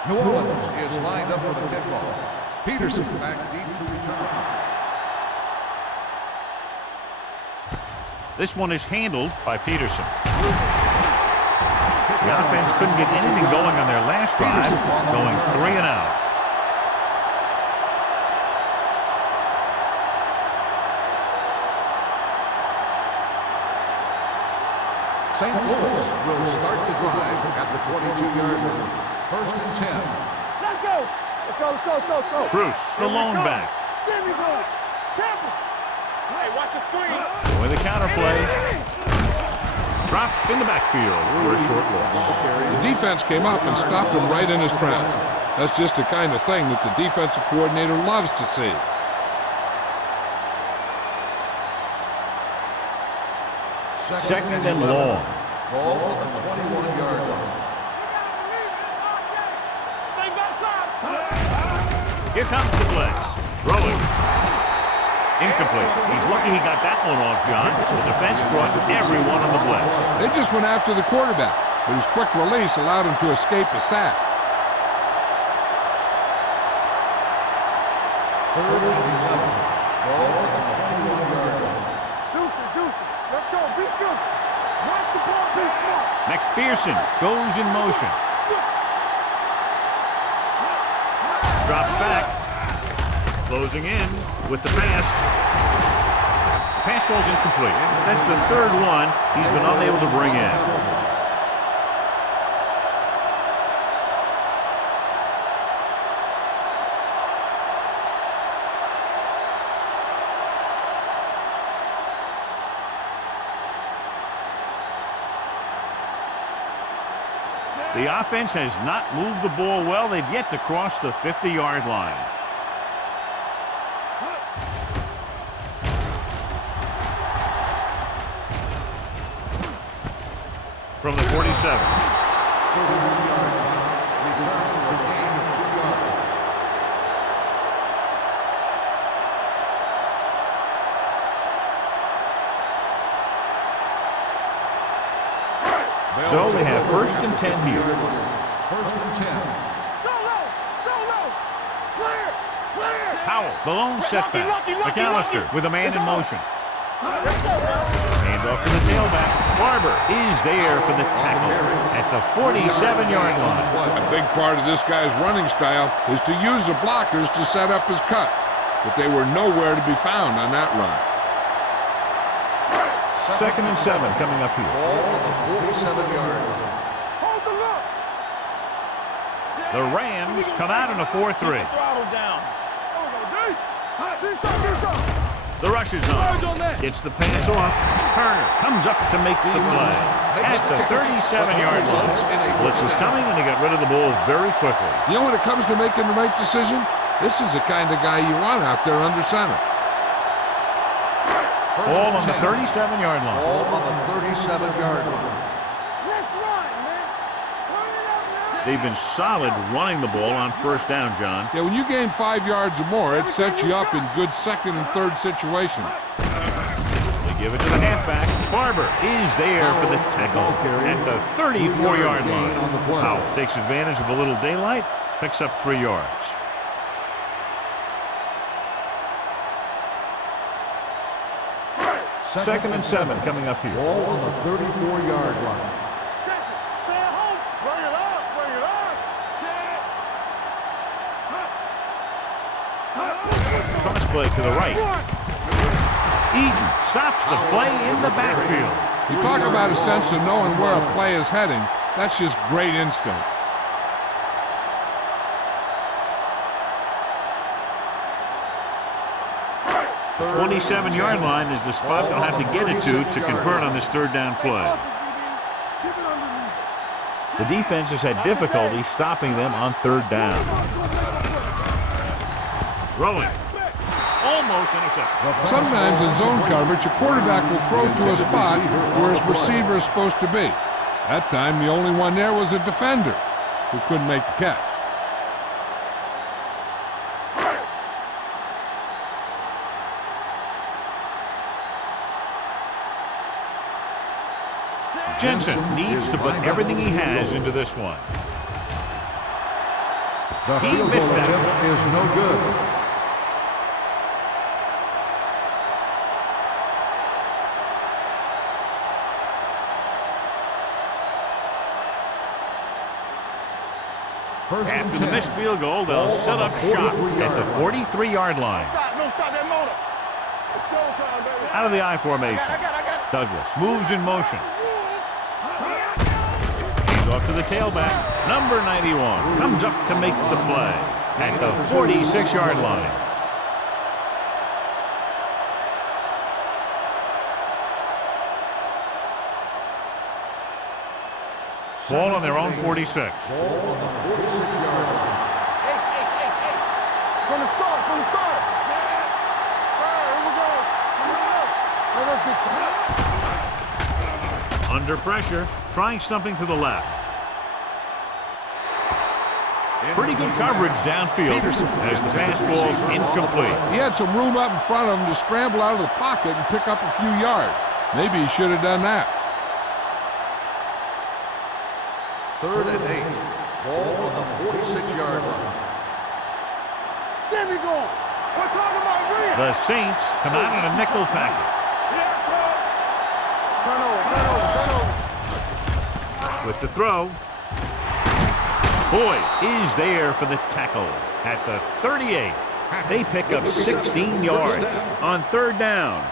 New Orleans is lined up for the kickoff. Peterson back deep to return. This one is handled by Peterson. The offense couldn't get anything going on their last drive, going 3 and out. St. Louis will start the drive at the 22-yard line. First and 10. Let's go. Let's go, let's go, let's go, let's go. Bruce, the lone back. Give me one. Temple. Hey, watch the screen. With a counter play. Drop in the backfield for a short loss. The defense came up and stopped him right in his tracks. That's just the kind of thing that the defensive coordinator loves to see. Second and long. Ball on the 21-yard line. Stay backside. Here comes the blitz. Throwing. Incomplete. He's lucky he got that one off, John. The defense brought everyone on the blitz. They just went after the quarterback, but his quick release allowed him to escape a sack. Third and 11. Ball on the 21-yard line. Deuce. Let's go. Be Deuce. Watch the ball. Be smart. McPherson goes in motion. Drops back. Closing in with the pass. Pass falls incomplete. That's the third one he's been unable to bring in. The offense has not moved the ball well. They've yet to cross the 50-yard line. From the 47. 41-yard line. Return for a gain of 2 yards. So they have first and 10 here. First and 10. Solo. Clear. Powell, the lone setback. McAllister with a man in motion. Hand off to the tailback. Barber is there for the tackle at the 47-yard line. A big part of this guy's running style is to use the blockers to set up his cut, but they were nowhere to be found on that run. Second and 7 coming up here. Ball on the 47-yard line. Hold the look. The Rams come out in a 4-3. Throttle down. Do something. The rush is on. Gets the pass off. Turner comes up to make the play at the 37-yard line. Blitz is coming, and he got rid of the ball very quickly. You know, when it comes to making the right decision, this is the kind of guy you want out there under center. Ball on the 37-yard line. Ball on the 37-yard line. Let's run, man. Turn it up, man. They've been solid running the ball on first down, John. Yeah, when you gain 5 yards or more, it sets you up in good second and third situations. They give it to the halfback. Barber is there for the tackle at the 34-yard line. Powell takes advantage of a little daylight, picks up 3 yards. Second and 7 coming up here. Ball on the 34-yard line. Check it. Stay at home. Bring it up. Cross play to the right. Eaton stops the play in the backfield. You talk about a sense of knowing where a play is heading. That's just great instinct. The 27-yard line is the spot they'll have to get it to convert on this third down play. The defense has had difficulty stopping them on third down. Throwing. Almost intercepted. Sometimes in zone coverage, a quarterback will throw to a spot where his receiver is supposed to be. That time, the only one there was a defender who couldn't make the catch. Jensen needs to put everything he has into this one. He missed that. Is no good. After the missed field goal, they'll set up shop at the 43-yard line. Stop that motor. It's showtime, baby. Out of the I formation. I got it. Douglas moves in motion. off to the tailback. Number 91 comes up to make the play at the 46-yard line. Ball on their own 46. Ball on the 46-yard line. Ace, ace, ace, ace. From the start, from the start. Here we go. Let us get to Under pressure, trying something to the left. Pretty good coverage downfield as the pass falls incomplete. He had some room up in front of him to scramble out of the pocket and pick up a few yards. Maybe he should have done that. 3rd and 8. Ball on the 46-yard line. There we go. We're talking about real. The Saints come out in a nickel package. Turn over. With the throw. Boyd is there for the tackle at the 38. They pick up 16 yards on 3rd down.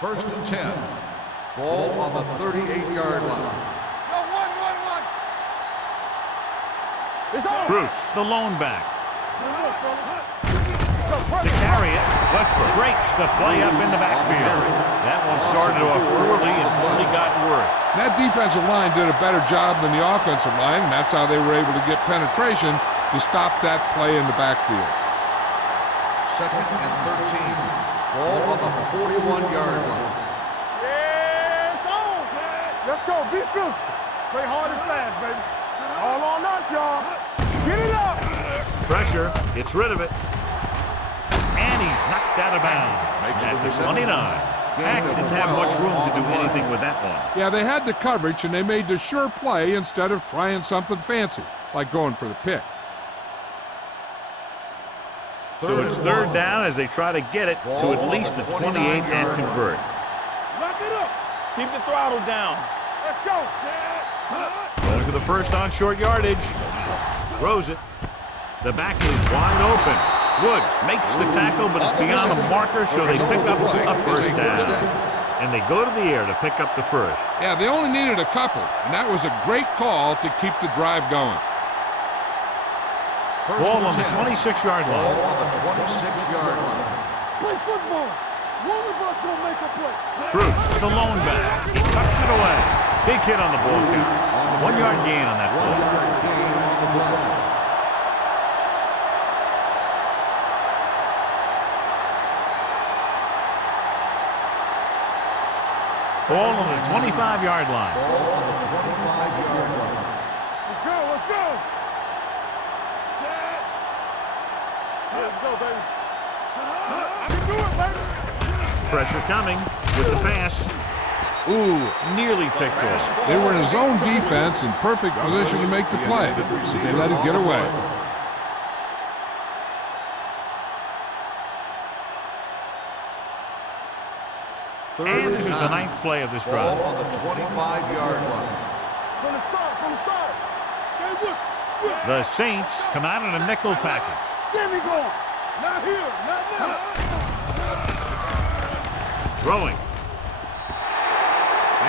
First and 10. Ball on the 38-yard line. Go, one. It's over. Bruce, the lone back. To carry it, Westbrook breaks the play up in the backfield. That one started off poorly and only got worse. That defensive line did a better job than the offensive line, and that's how they were able to get penetration to stop that play in the backfield. 2nd and 13. Ball on the 41-yard line. Yeah, it's on. Let's go. Be physical. Play hard and fast, baby. All on us, y'all. Get it up. Pressure, gets rid of it. And he's knocked out of bounds at the 29. Mack didn't have much room to do anything with that one. Yeah, they had the coverage, and they made the sure play instead of trying something fancy, like going for the pick. So it's 3rd down as they try to get it to at least the 28 and convert. Lock it up. Keep the throttle down. Let's go. Going for the first on short yardage. Throws it. The back is wide open. Woods makes the tackle, but it's beyond the marker, so they pick up a first down. And they go to the air to pick up the first. Yeah, they only needed a couple, and that was a great call to keep the drive going. Ball on the 26-yard Ball line. on the 26-yard line. Play football. One of us gonna make a play. Bruce, the lone back. He tucks it away. Big hit on the ball count. 1 yard gain on that 1 play. yard gain on the play. Ball on the 25-yard line. Ball on the 25-yard line. Let's go. Let's go, baby. I can do it, baby. Pressure coming with the pass. Ooh, nearly picked off. They were in a zone defense in perfect position to make the play, but they let it get away. And this is the 9th play of this drive. Ball on the 25-yard line. From the start. Stay with. The Saints come out in a nickel package. There we go. Not here, not now. Throwing.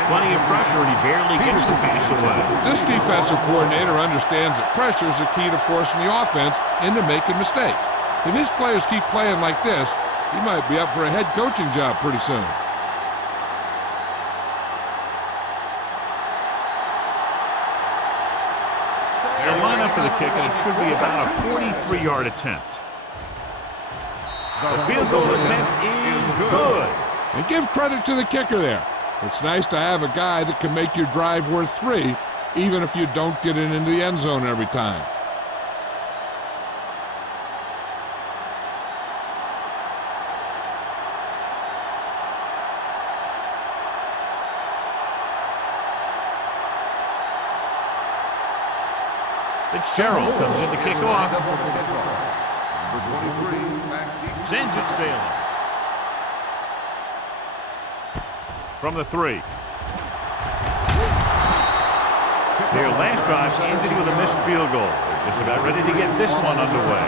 Plenty of pressure, and he barely gets the pass away. This defensive coordinator understands that pressure is the key to forcing the offense into making mistakes. If his players keep playing like this, he might be up for a head coaching job pretty soon. They'll line up for the kick, and it should be about a 43-yard attempt. The field goal attempt is good. And give credit to the kicker there. It's nice to have a guy that can make your drive worth 3, even if you don't get it into the end zone every time. Fitzgerald comes in to kick off. Number 23, back deep. Sends it sailing. From the 3. Their last drive ended with a missed field goal. They're just about ready to get this one underway.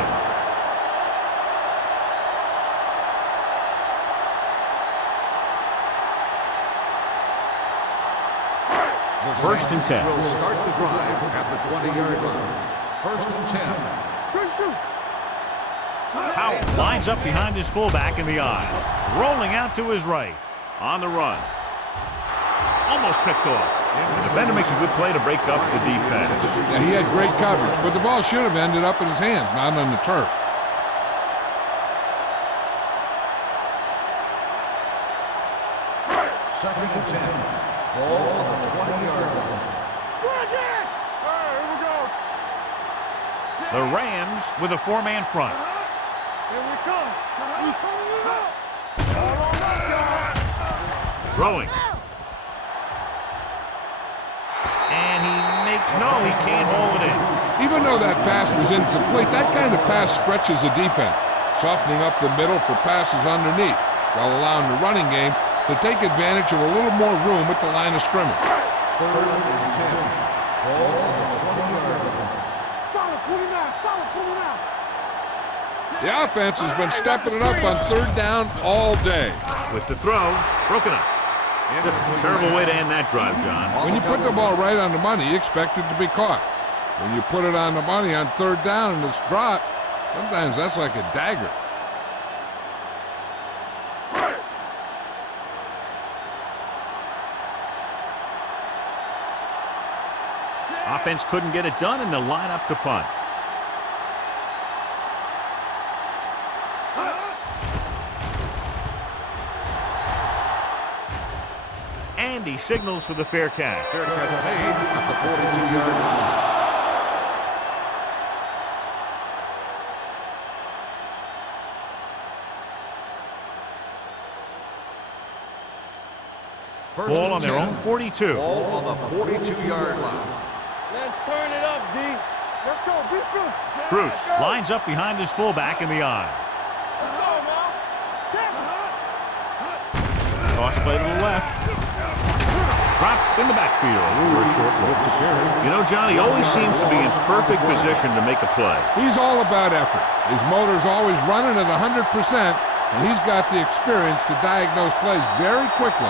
First and 10. Will start the drive at the 20-yard line. First and 10. Good shoot. Howell lines up behind his fullback in the eye. Rolling out to his right. On the run. Almost picked off. The defender makes a good play to break up the deep pass. Yeah, he had great coverage, but the ball should have ended up in his hands, not on the turf. Second and 10. Ball on the 20-yard line. Here we go. The Rams with a four-man front. Here we come. We turn it up. All on us, y'all. Throwing. And he makes he can't hold it in. Even though that pass was incomplete, that kind of pass stretches a defense, softening up the middle for passes underneath, while allowing the running game to take advantage of a little more room at the line of scrimmage. Third and 10. Ball on the 20-yard line. Solid 29. Solid 29. The offense has been stepping it up on third down all day. With the throw, broken up. Terrible way to end that drive, John. When you put the ball right on the money, you expect it to be caught. When you put it on the money on third down and it's dropped, sometimes that's like a dagger. Offense couldn't get it done, and they'll line up to punt. And he signals for the fair catch. Fair catch made at the 42-yard line. First Ball and on their 10. own 42. Ball on the 42-yard line. Let's turn it up, D. Let's go. Be first. Bruce lines up behind his fullback in the eye. Let's go now. Toss play to the left. Drop in the backfield for a short loss. You know, John, he always seems to be in perfect position to make a play. He's all about effort. His motor's always running at 100%, and he's got the experience to diagnose plays very quickly.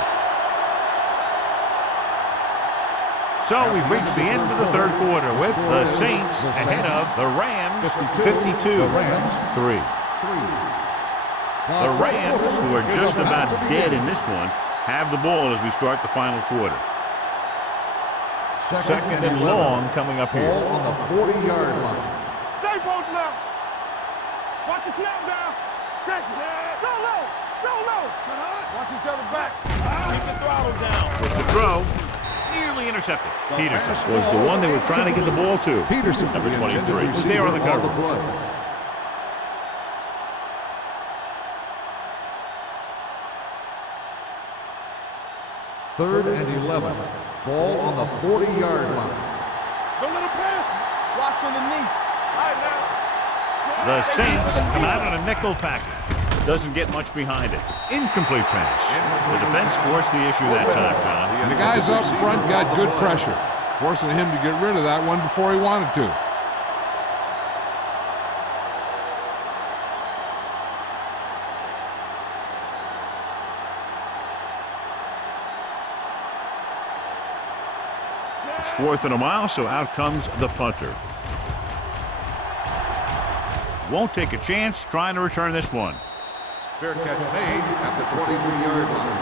So we've reached the end of the third quarter with the Saints ahead of the Rams 52-3. The Rams, who are just about dead in this one, have the ball as we start the final quarter. Second and long coming up here. Ball on the 40-yard line. Stay both now. Watch the snap down. Check it. So low. So low. Watch each other back. Keep the throttle down. With the throw, nearly intercepted. Peterson was the one they were trying to get the ball to. Peterson, number 23, was there on the cover. Third and 11. Ball on the 40-yard line. Don't let him pass. Watch underneath. All right, now. The Saints come out on a nickel package. Doesn't get much behind it. Incomplete pass. The defense forced the issue that time, John. And the guys up front got good pressure, forcing him to get rid of that one before he wanted to. It's 4th and a mile, so out comes the punter. Won't take a chance trying to return this one. Fair catch made at the 23-yard line.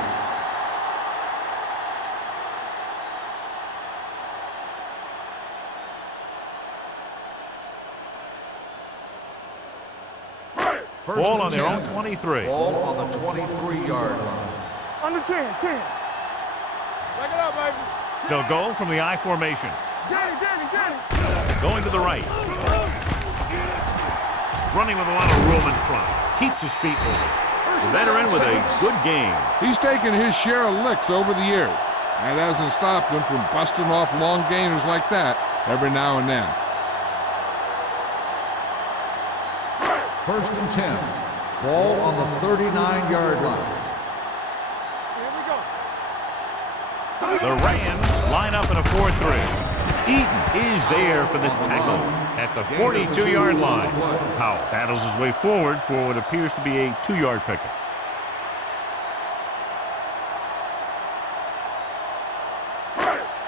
Ball on their own 23. Ball on the 23-yard line. Under 10. 10. Check it out, baby. They'll go from the I formation. Get it. Going to the right. Running with a lot of room in front. Keeps his feet moving. The veteran with a good game. He's taken his share of licks over the years. That hasn't stopped him from busting off long gainers like that every now and then. First and 10. Ball on the 39-yard line. Here we go. The Rams line up in a 4-3. Eaton is there for the tackle at the 42-yard line. Howell battles his way forward for what appears to be a 2-yard pickup.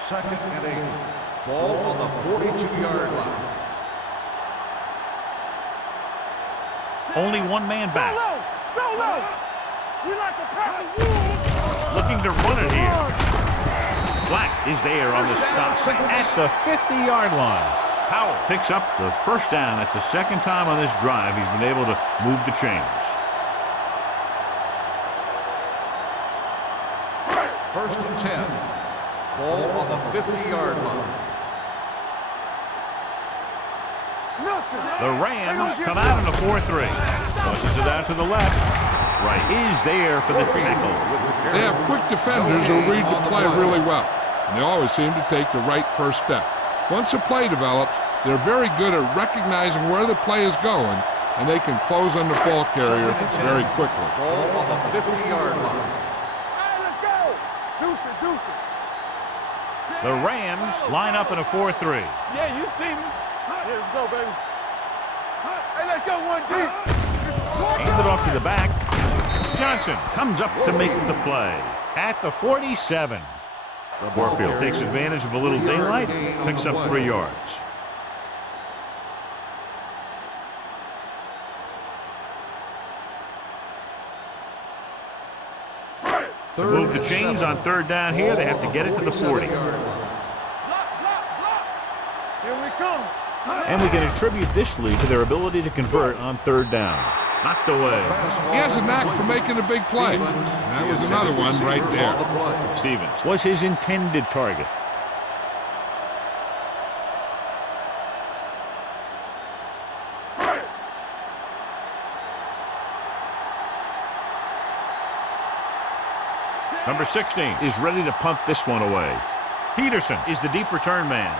Second and 8. Ball on the 42-yard line. Only one man back. Solo! We like to pack the wood. Looking to run it here. Black is there on the stop at the 50-yard line. Powell picks up the first down. That's the second time on this drive he's been able to move the chains. First and 10. Ball on the 50-yard line. The Rams come out in a 4-3. Tosses it out to the left. Wright is there for the tackle. They have quick defenders who read the play really well, and they always seem to take the right first step. Once a play develops, they're very good at recognizing where the play is going, and they can close on the ball carrier very quickly. Ball on the 50-yard line. Hey, let's go! Deuce it. The Rams line up in a 4-3. Yeah, you see me. Yeah, let's go, baby. Hey, let's go, 1D. Hand it off to the back. Johnson comes up to make the play at the 47. Warfield takes advantage of a little daylight, picks up 3 yards. To move the chains on third down here, they have to get it to the 40. Block. Here we come. And we can attribute this lead to their ability to convert on third down. Knocked away. He has a knack for making a big play. And that was another one right there. Stevens was his intended target. Number 16 is ready to punt this one away. Peterson is the deep return man.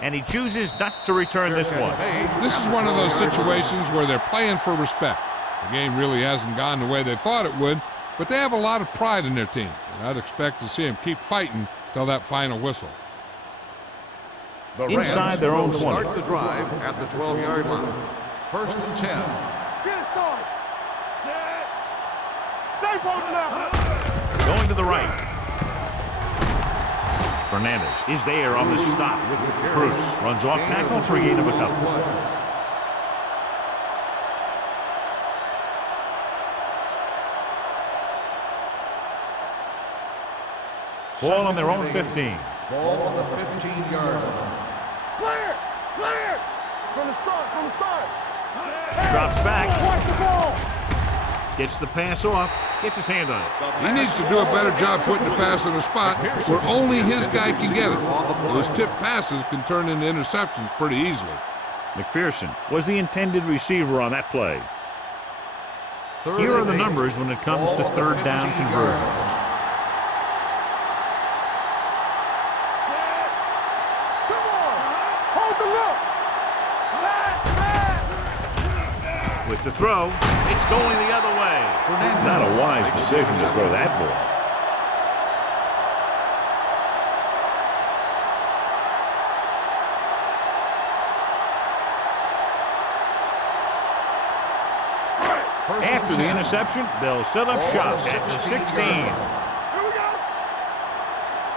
And he chooses not to return this one. This is one of those situations where they're playing for respect. The game really hasn't gone the way they thought it would, but they have a lot of pride in their team. And I'd expect to see them keep fighting till that final whistle. Inside their own 20. Start the drive at the 12-yard line. First and 10. Get it started. Stay posted up. Going to the right. Fernandez is there on the stop. Bruce runs off tackle for a gain of a couple. Ball on their own 15. Ball on the 15-yard line. Clear! From the start. Drops back. Watch the ball. Gets the pass off. Gets his hand on it. He needs to do a better job putting the pass in a spot where only his guy can get it. Those tip passes can turn into interceptions pretty easily. McPherson was the intended receiver on that play. Here are the numbers when it comes to third down conversions. With the throw, it's going the other way. Not a wise decision to throw that ball. After the interception, they'll set up shop at the 16. Here we go.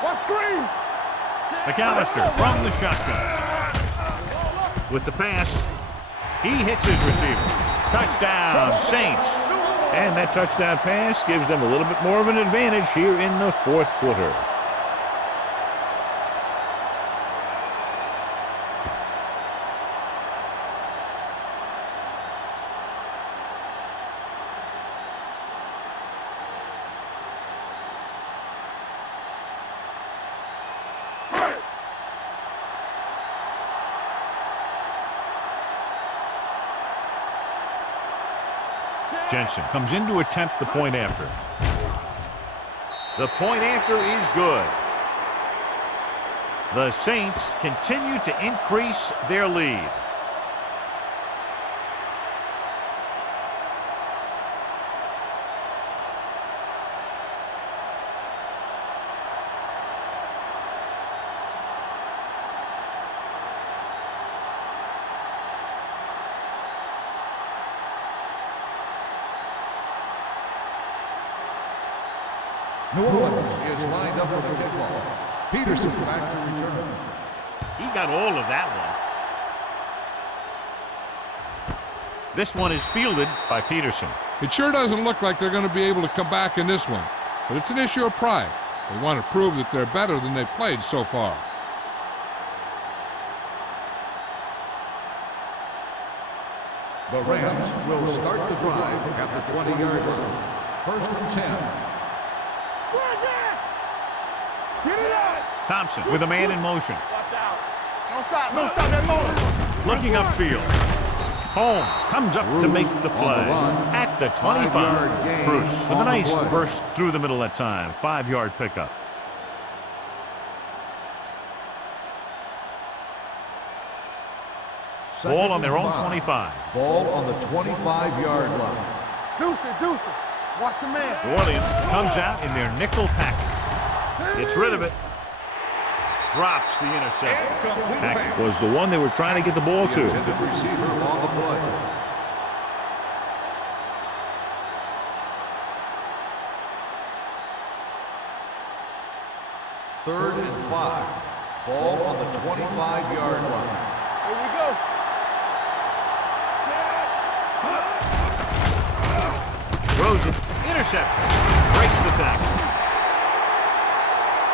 What screen? McAllister from the shotgun. With the pass, he hits his receiver. Touchdown, Saints. And that touchdown pass gives them a little bit more of an advantage here in the fourth quarter. Jensen comes in to attempt the point after. The point after is good. The Saints continue to increase their lead. New Orleans is lined up for the kickoff. Peterson back to return. He got all of that one. This one is fielded by Peterson. It sure doesn't look like they're going to be able to come back in this one, but it's an issue of pride. They want to prove that they're better than they've played so far. The Rams will start the drive at the 20-yard line. 1st and 10. Get it up. Thompson with a man in motion. Watch out. Don't stop that motor. Looking upfield. Holmes comes up to make the play at the 25. Bruce with a nice burst through the middle that time. 5-yard pickup. Ball on their own 25. Ball on the 25-yard line. Deuce it. Watch your man. New Orleans comes out in their nickel package. Gets rid of it. Drops the interception. Package was the one they were trying to get the ball The to. intended receiver on the play. Third and 5. Ball on the 25-yard line. Here we go. Throws it. Interception. Breaks the tackle.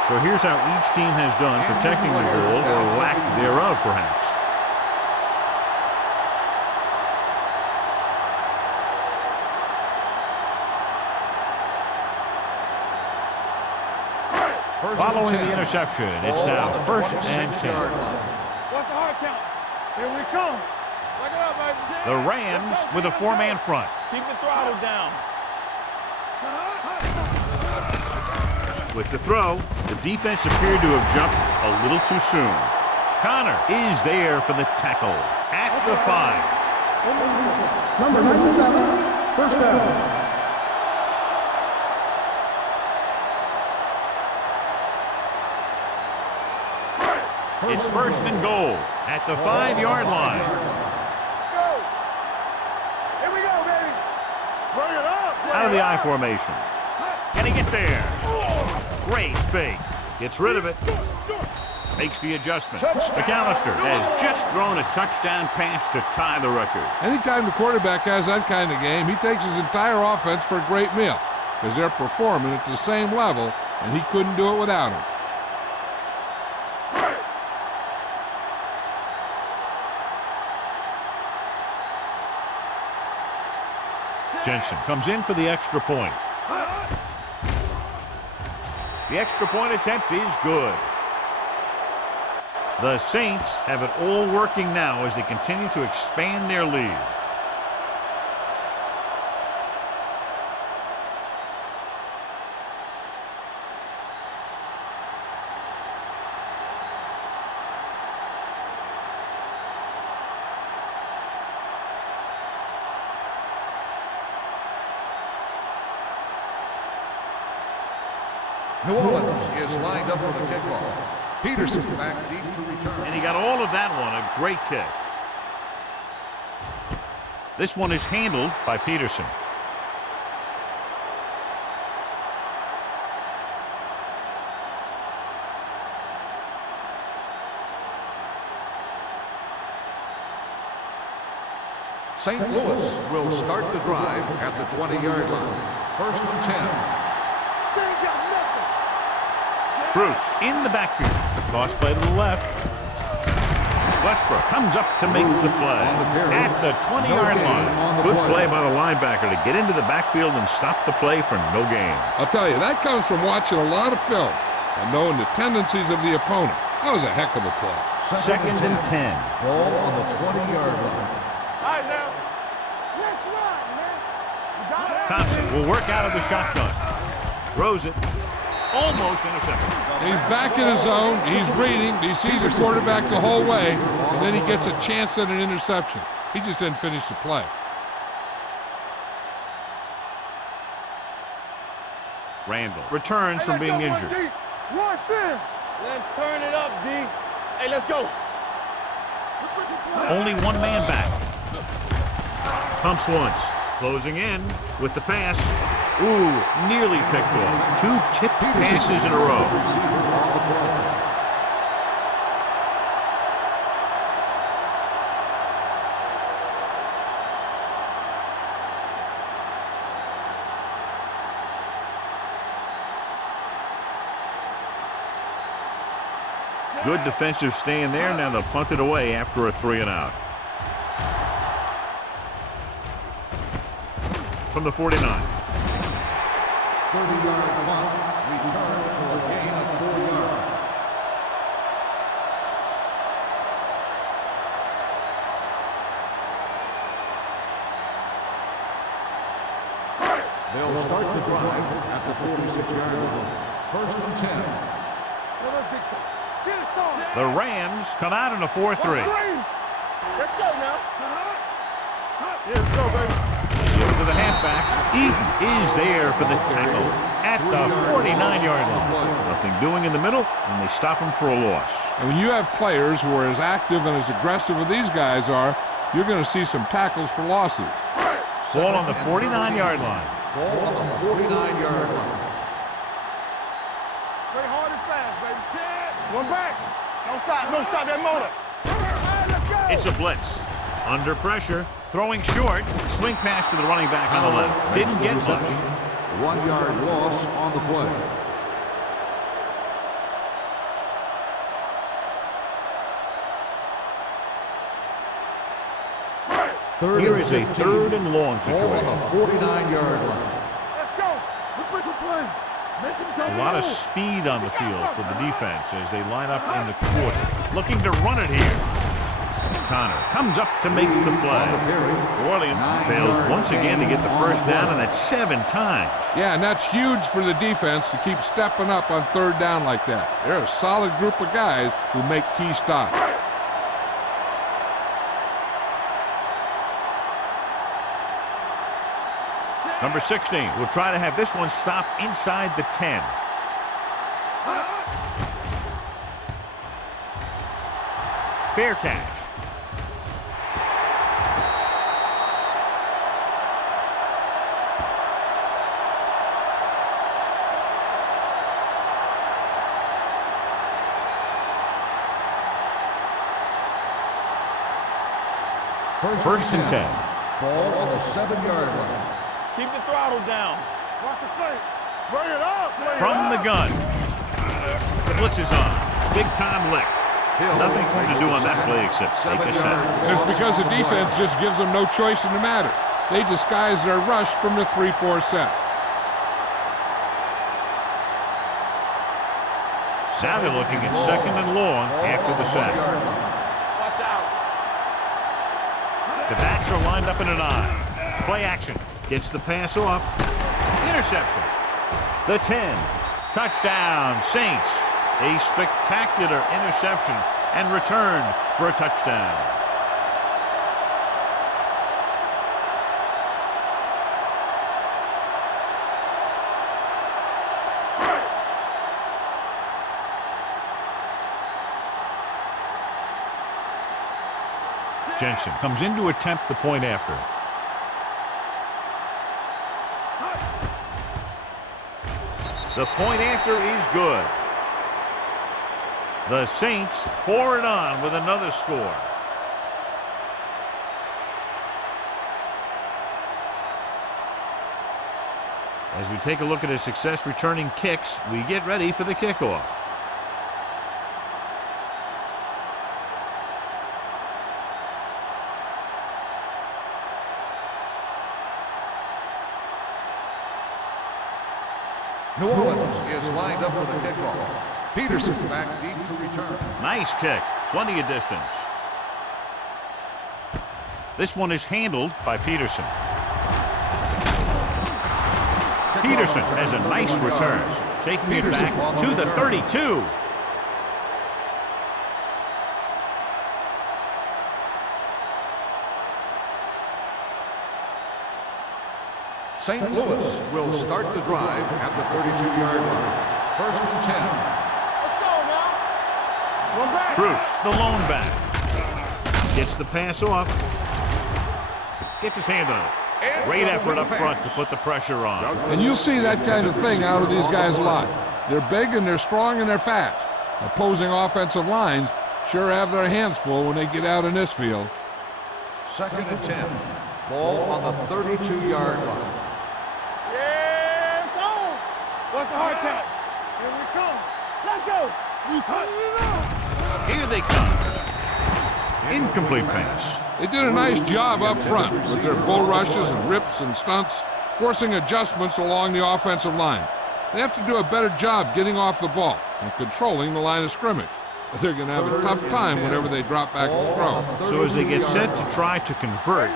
So here's how each team has done protecting the ball, or lack thereof, perhaps. Following the interception, it's now 1st and 10. What's the hard count? Here we come. Look it up, baby. The Rams with a 4-man front. Keep the throttle down. With the throw, the defense appeared to have jumped a little too soon. Connor is there for the tackle at the 5. Number 97, first down. It's 1st and goal at the 5-yard line. Let's go. Here we go, baby. Bring it up. Out of the I formation. Can he get there? Great fake. Gets rid of it. Makes the adjustment. McAllister has just thrown a touchdown pass to tie the record. Anytime the quarterback has that kind of game, he takes his entire offense for a great meal because they're performing at the same level, and he couldn't do it without him. Jensen comes in for the extra point. The extra point attempt is good. The Saints have it all working now as they continue to expand their lead. New Orleans is lined up for the kickoff. Peterson back deep to return. And he got all of that one, a great kick. This one is handled by Peterson. St. Louis will start the drive at the 20-yard line. 1st and 10. Bruce in the backfield. Toss play to the left. Westbrook comes up to make the play at the 20-yard line. Good play by the linebacker to get into the backfield and stop the play for no gain. I'll tell you, that comes from watching a lot of film and knowing the tendencies of the opponent. That was a heck of a play. 2nd and 10. Ball on the 20-yard line. All right, now. Let's run, man. You got it? Thompson will work out of the shotgun. Throws it. Almost intercepted. He's back in his zone. He's reading. He sees the quarterback the whole way, and then he gets a chance at an interception. He just didn't finish the play. Randall returns from being injured. Rush in. Let's turn it up, D. Hey, let's go. Only one man back. Pumps once. Closing in with the pass. Ooh, nearly picked off. 2 tipped passes in a row. Good defensive stand there. Now they'll punt it away after a 3-and-out. From the 49. 30-yard punt, return for a gain of 4 yards. They'll start the drive at the 46-yard line. 1st and 10. The Rams come out in a 4-3. Let's go now. Let's go, baby. Give it to the halfback. Eaton is there for the tackle at the 49-yard line. Nothing doing in the middle, and they stop him for a loss. And when you have players who are as active and as aggressive as these guys are, you're going to see some tackles for losses. Ball on the 49-yard line. Ball on the 49-yard line. Play hard and fast, baby. One back. Don't stop that motor. Let's go. It's a blitz. Under pressure, throwing short, swing pass to the running back on the left. Didn't get much. 1-yard loss on the play. Here is a 3rd and long Ball situation. on the 49-yard line. Let's go. Let's make a play. A lot of speed on the field for the defense as they line up in the quarter. Looking to run it here. Connor comes up to make the play. New Orleans fails once again to get the first down, and that's 7 times. Yeah, and that's huge for the defense to keep stepping up on 3rd down like that. They're a solid group of guys who make key stops. Number 16 will try to have this one stop inside the 10. Fair catch. First and 10. Ball on the 7-yard line. Keep the throttle down. Watch the play. Bring it up. From the gun. The blitz is on. Big time lick. Nothing for him to do on that play except take a sack. It's because the defense just gives them no choice in the matter. They disguise their rush from the 3-4 set. Now they're looking at 2nd and long after the sack. Watch out. The backs are lined up in an eye. Play action. Gets the pass off. Interception. The 10. Touchdown, Saints. A spectacular interception and return for a touchdown. Jensen comes in to attempt the point after. The point after is good. The Saints pour it on with another score. As we take a look at his success returning kicks, we get ready for the kickoff. New Orleans is lined up for the kickoff. Peterson back deep to return. Nice kick. Plenty of distance. This one is handled by Peterson. Peterson has a nice return, taking it back to the 32. St. Louis will start the drive at the 32-yard line. 1st and 10. Let's go now. One back. Bruce, the lone back. Gets the pass off. Gets his hand on it. Great effort up front to put the pressure on. And you'll see that kind of thing out of these guys a lot. They're big and they're strong and they're fast. Opposing offensive lines sure have their hands full when they get out in this field. 2nd and 10. Ball on the 32-yard line. Yeah, it's on. What's the hard count? Here we come. Let's go. We turning it up. Here they come. Incomplete pass. They did a nice job up front with their bull rushes and rips and stunts, forcing adjustments along the offensive line. They have to do a better job getting off the ball and controlling the line of scrimmage. They're going to have a tough time whenever they drop back and throw. So as they get set to try to convert,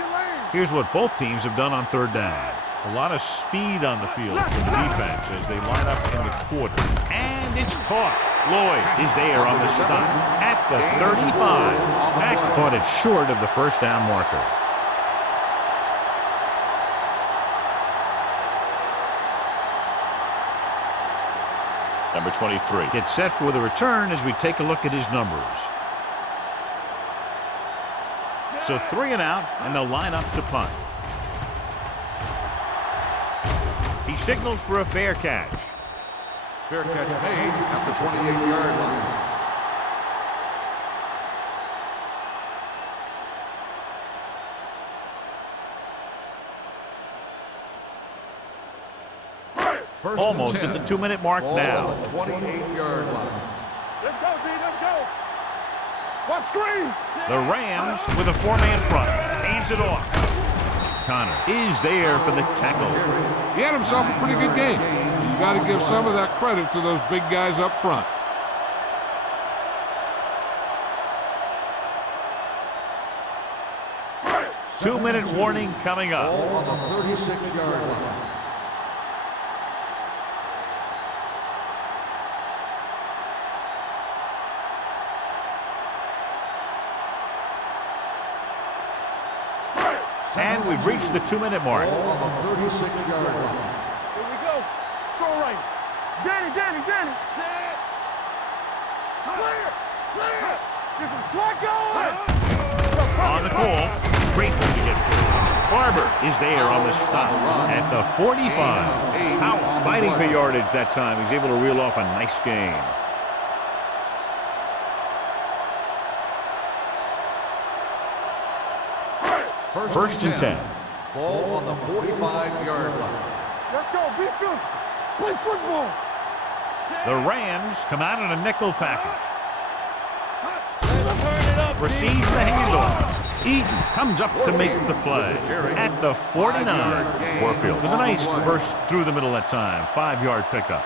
here's what both teams have done on 3rd down. A lot of speed on the field for the defense as they line up in the quarter. And it's caught. Lloyd is there on the stop at the 35. Mack caught it short of the 1st down marker. Number 23. Gets set for the return as we take a look at his numbers. So 3 and out, and they'll line up to punt. He signals for a fair catch. Fair catch made at the 28-yard line. Almost at the 2-minute mark now. On the 28-yard line. Let's go, D. Let's go. What screen? The Rams with a 4-man front. Hands it off. Connor is there for the tackle. He had himself a pretty good game. You got to give some of that credit to those big guys up front. Two-minute warning coming up. Ball on the 36-yard line. And we've reached the 2-minute mark. Ball on the 36-yard line. Here we go. Strong right. Danny. Set. Clear. Get some slack going. On the call. Great one to get through. Barber is there on the stop at the 45. Powell fighting for yardage that time. He's able to reel off a nice gain. First and 10. Ball on the 45-yard line. Let's go. Be physical. Play football. The Rams come out in a nickel package. Turn it up, Receives the handoff. Eaton comes up to make the play at the 49. Warfield with a nice burst through the middle that time. 5-yard pickup.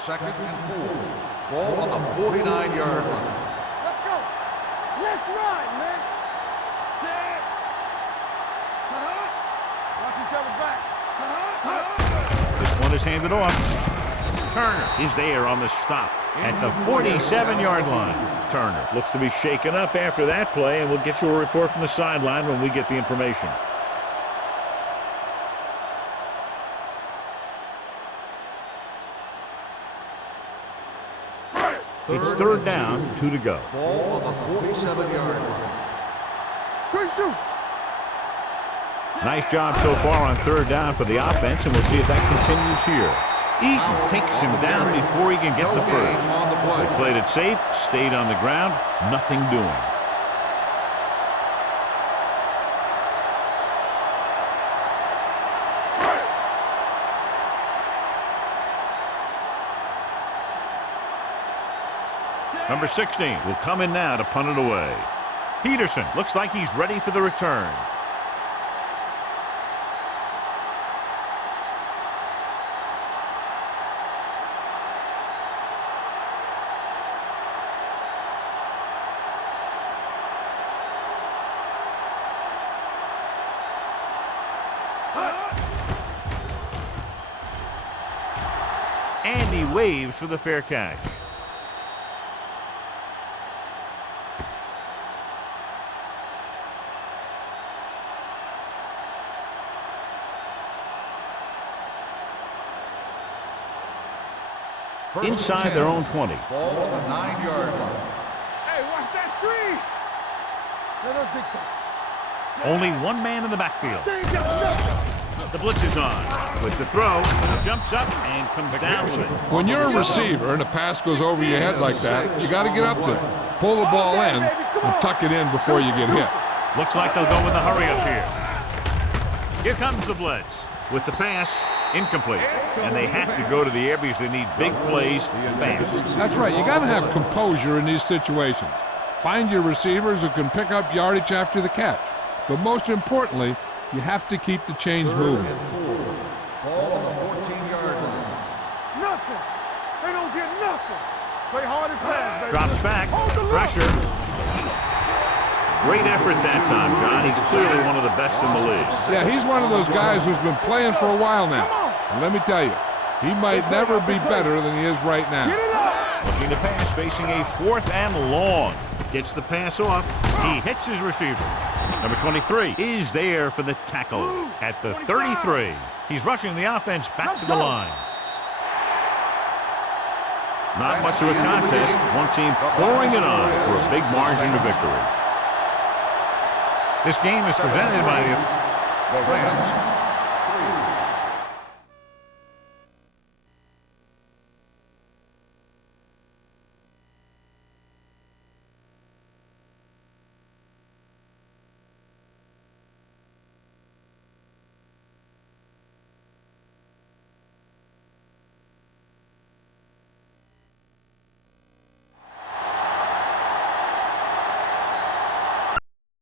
Second and 4. Ball on the 49-yard line. Let's go. Let's ride, man. Set. Watch each other back. This one is handed off. Turner is there on the stop at the 47-yard line. Turner looks to be shaken up after that play, and we'll get you a report from the sideline when we get the information. It's 3rd down, 2 to go. Ball on the 47-yard line. Quick shoot. Nice job so far on 3rd down for the offense, and we'll see if that continues here. Eaton takes him down before he can get the first. They played it safe, stayed on the ground, nothing doing. Number 16 will come in now to punt it away. Peterson looks like he's ready for the return. And he waves for the fair catch. Inside their own 20. Ball on the 9-yard line. Hey, watch that 3. Only one man in the backfield. The blitz is on. With the throw, jumps up and comes down with it. When you're a receiver and a pass goes over your head like that, you got to get up there, pull the ball in, and tuck it in before you get hit. Looks like they'll go with a hurry up here. Here comes the blitz. With the pass, incomplete. And they have to go to the air because they need big plays fast. That's right. You got to have composure in these situations. Find your receivers who can pick up yardage after the catch. But most importantly, you have to keep the chains moving. Ball on the 14-yard line. Nothing. They don't get nothing. Play hard and fast, baby. Drops back. Pressure. Great effort that time, John. He's clearly one of the best in the league. Yeah, he's one of those guys who's been playing for a while now. And let me tell you, he might never be better than he is right now. Looking to pass, facing a 4th and long. Gets the pass off. He hits his receiver. Number 23 is there for the tackle at the 33. He's rushing the offense back to the line. Not much of a contest. One team pouring it on for a big margin of victory. This game is presented by the Rams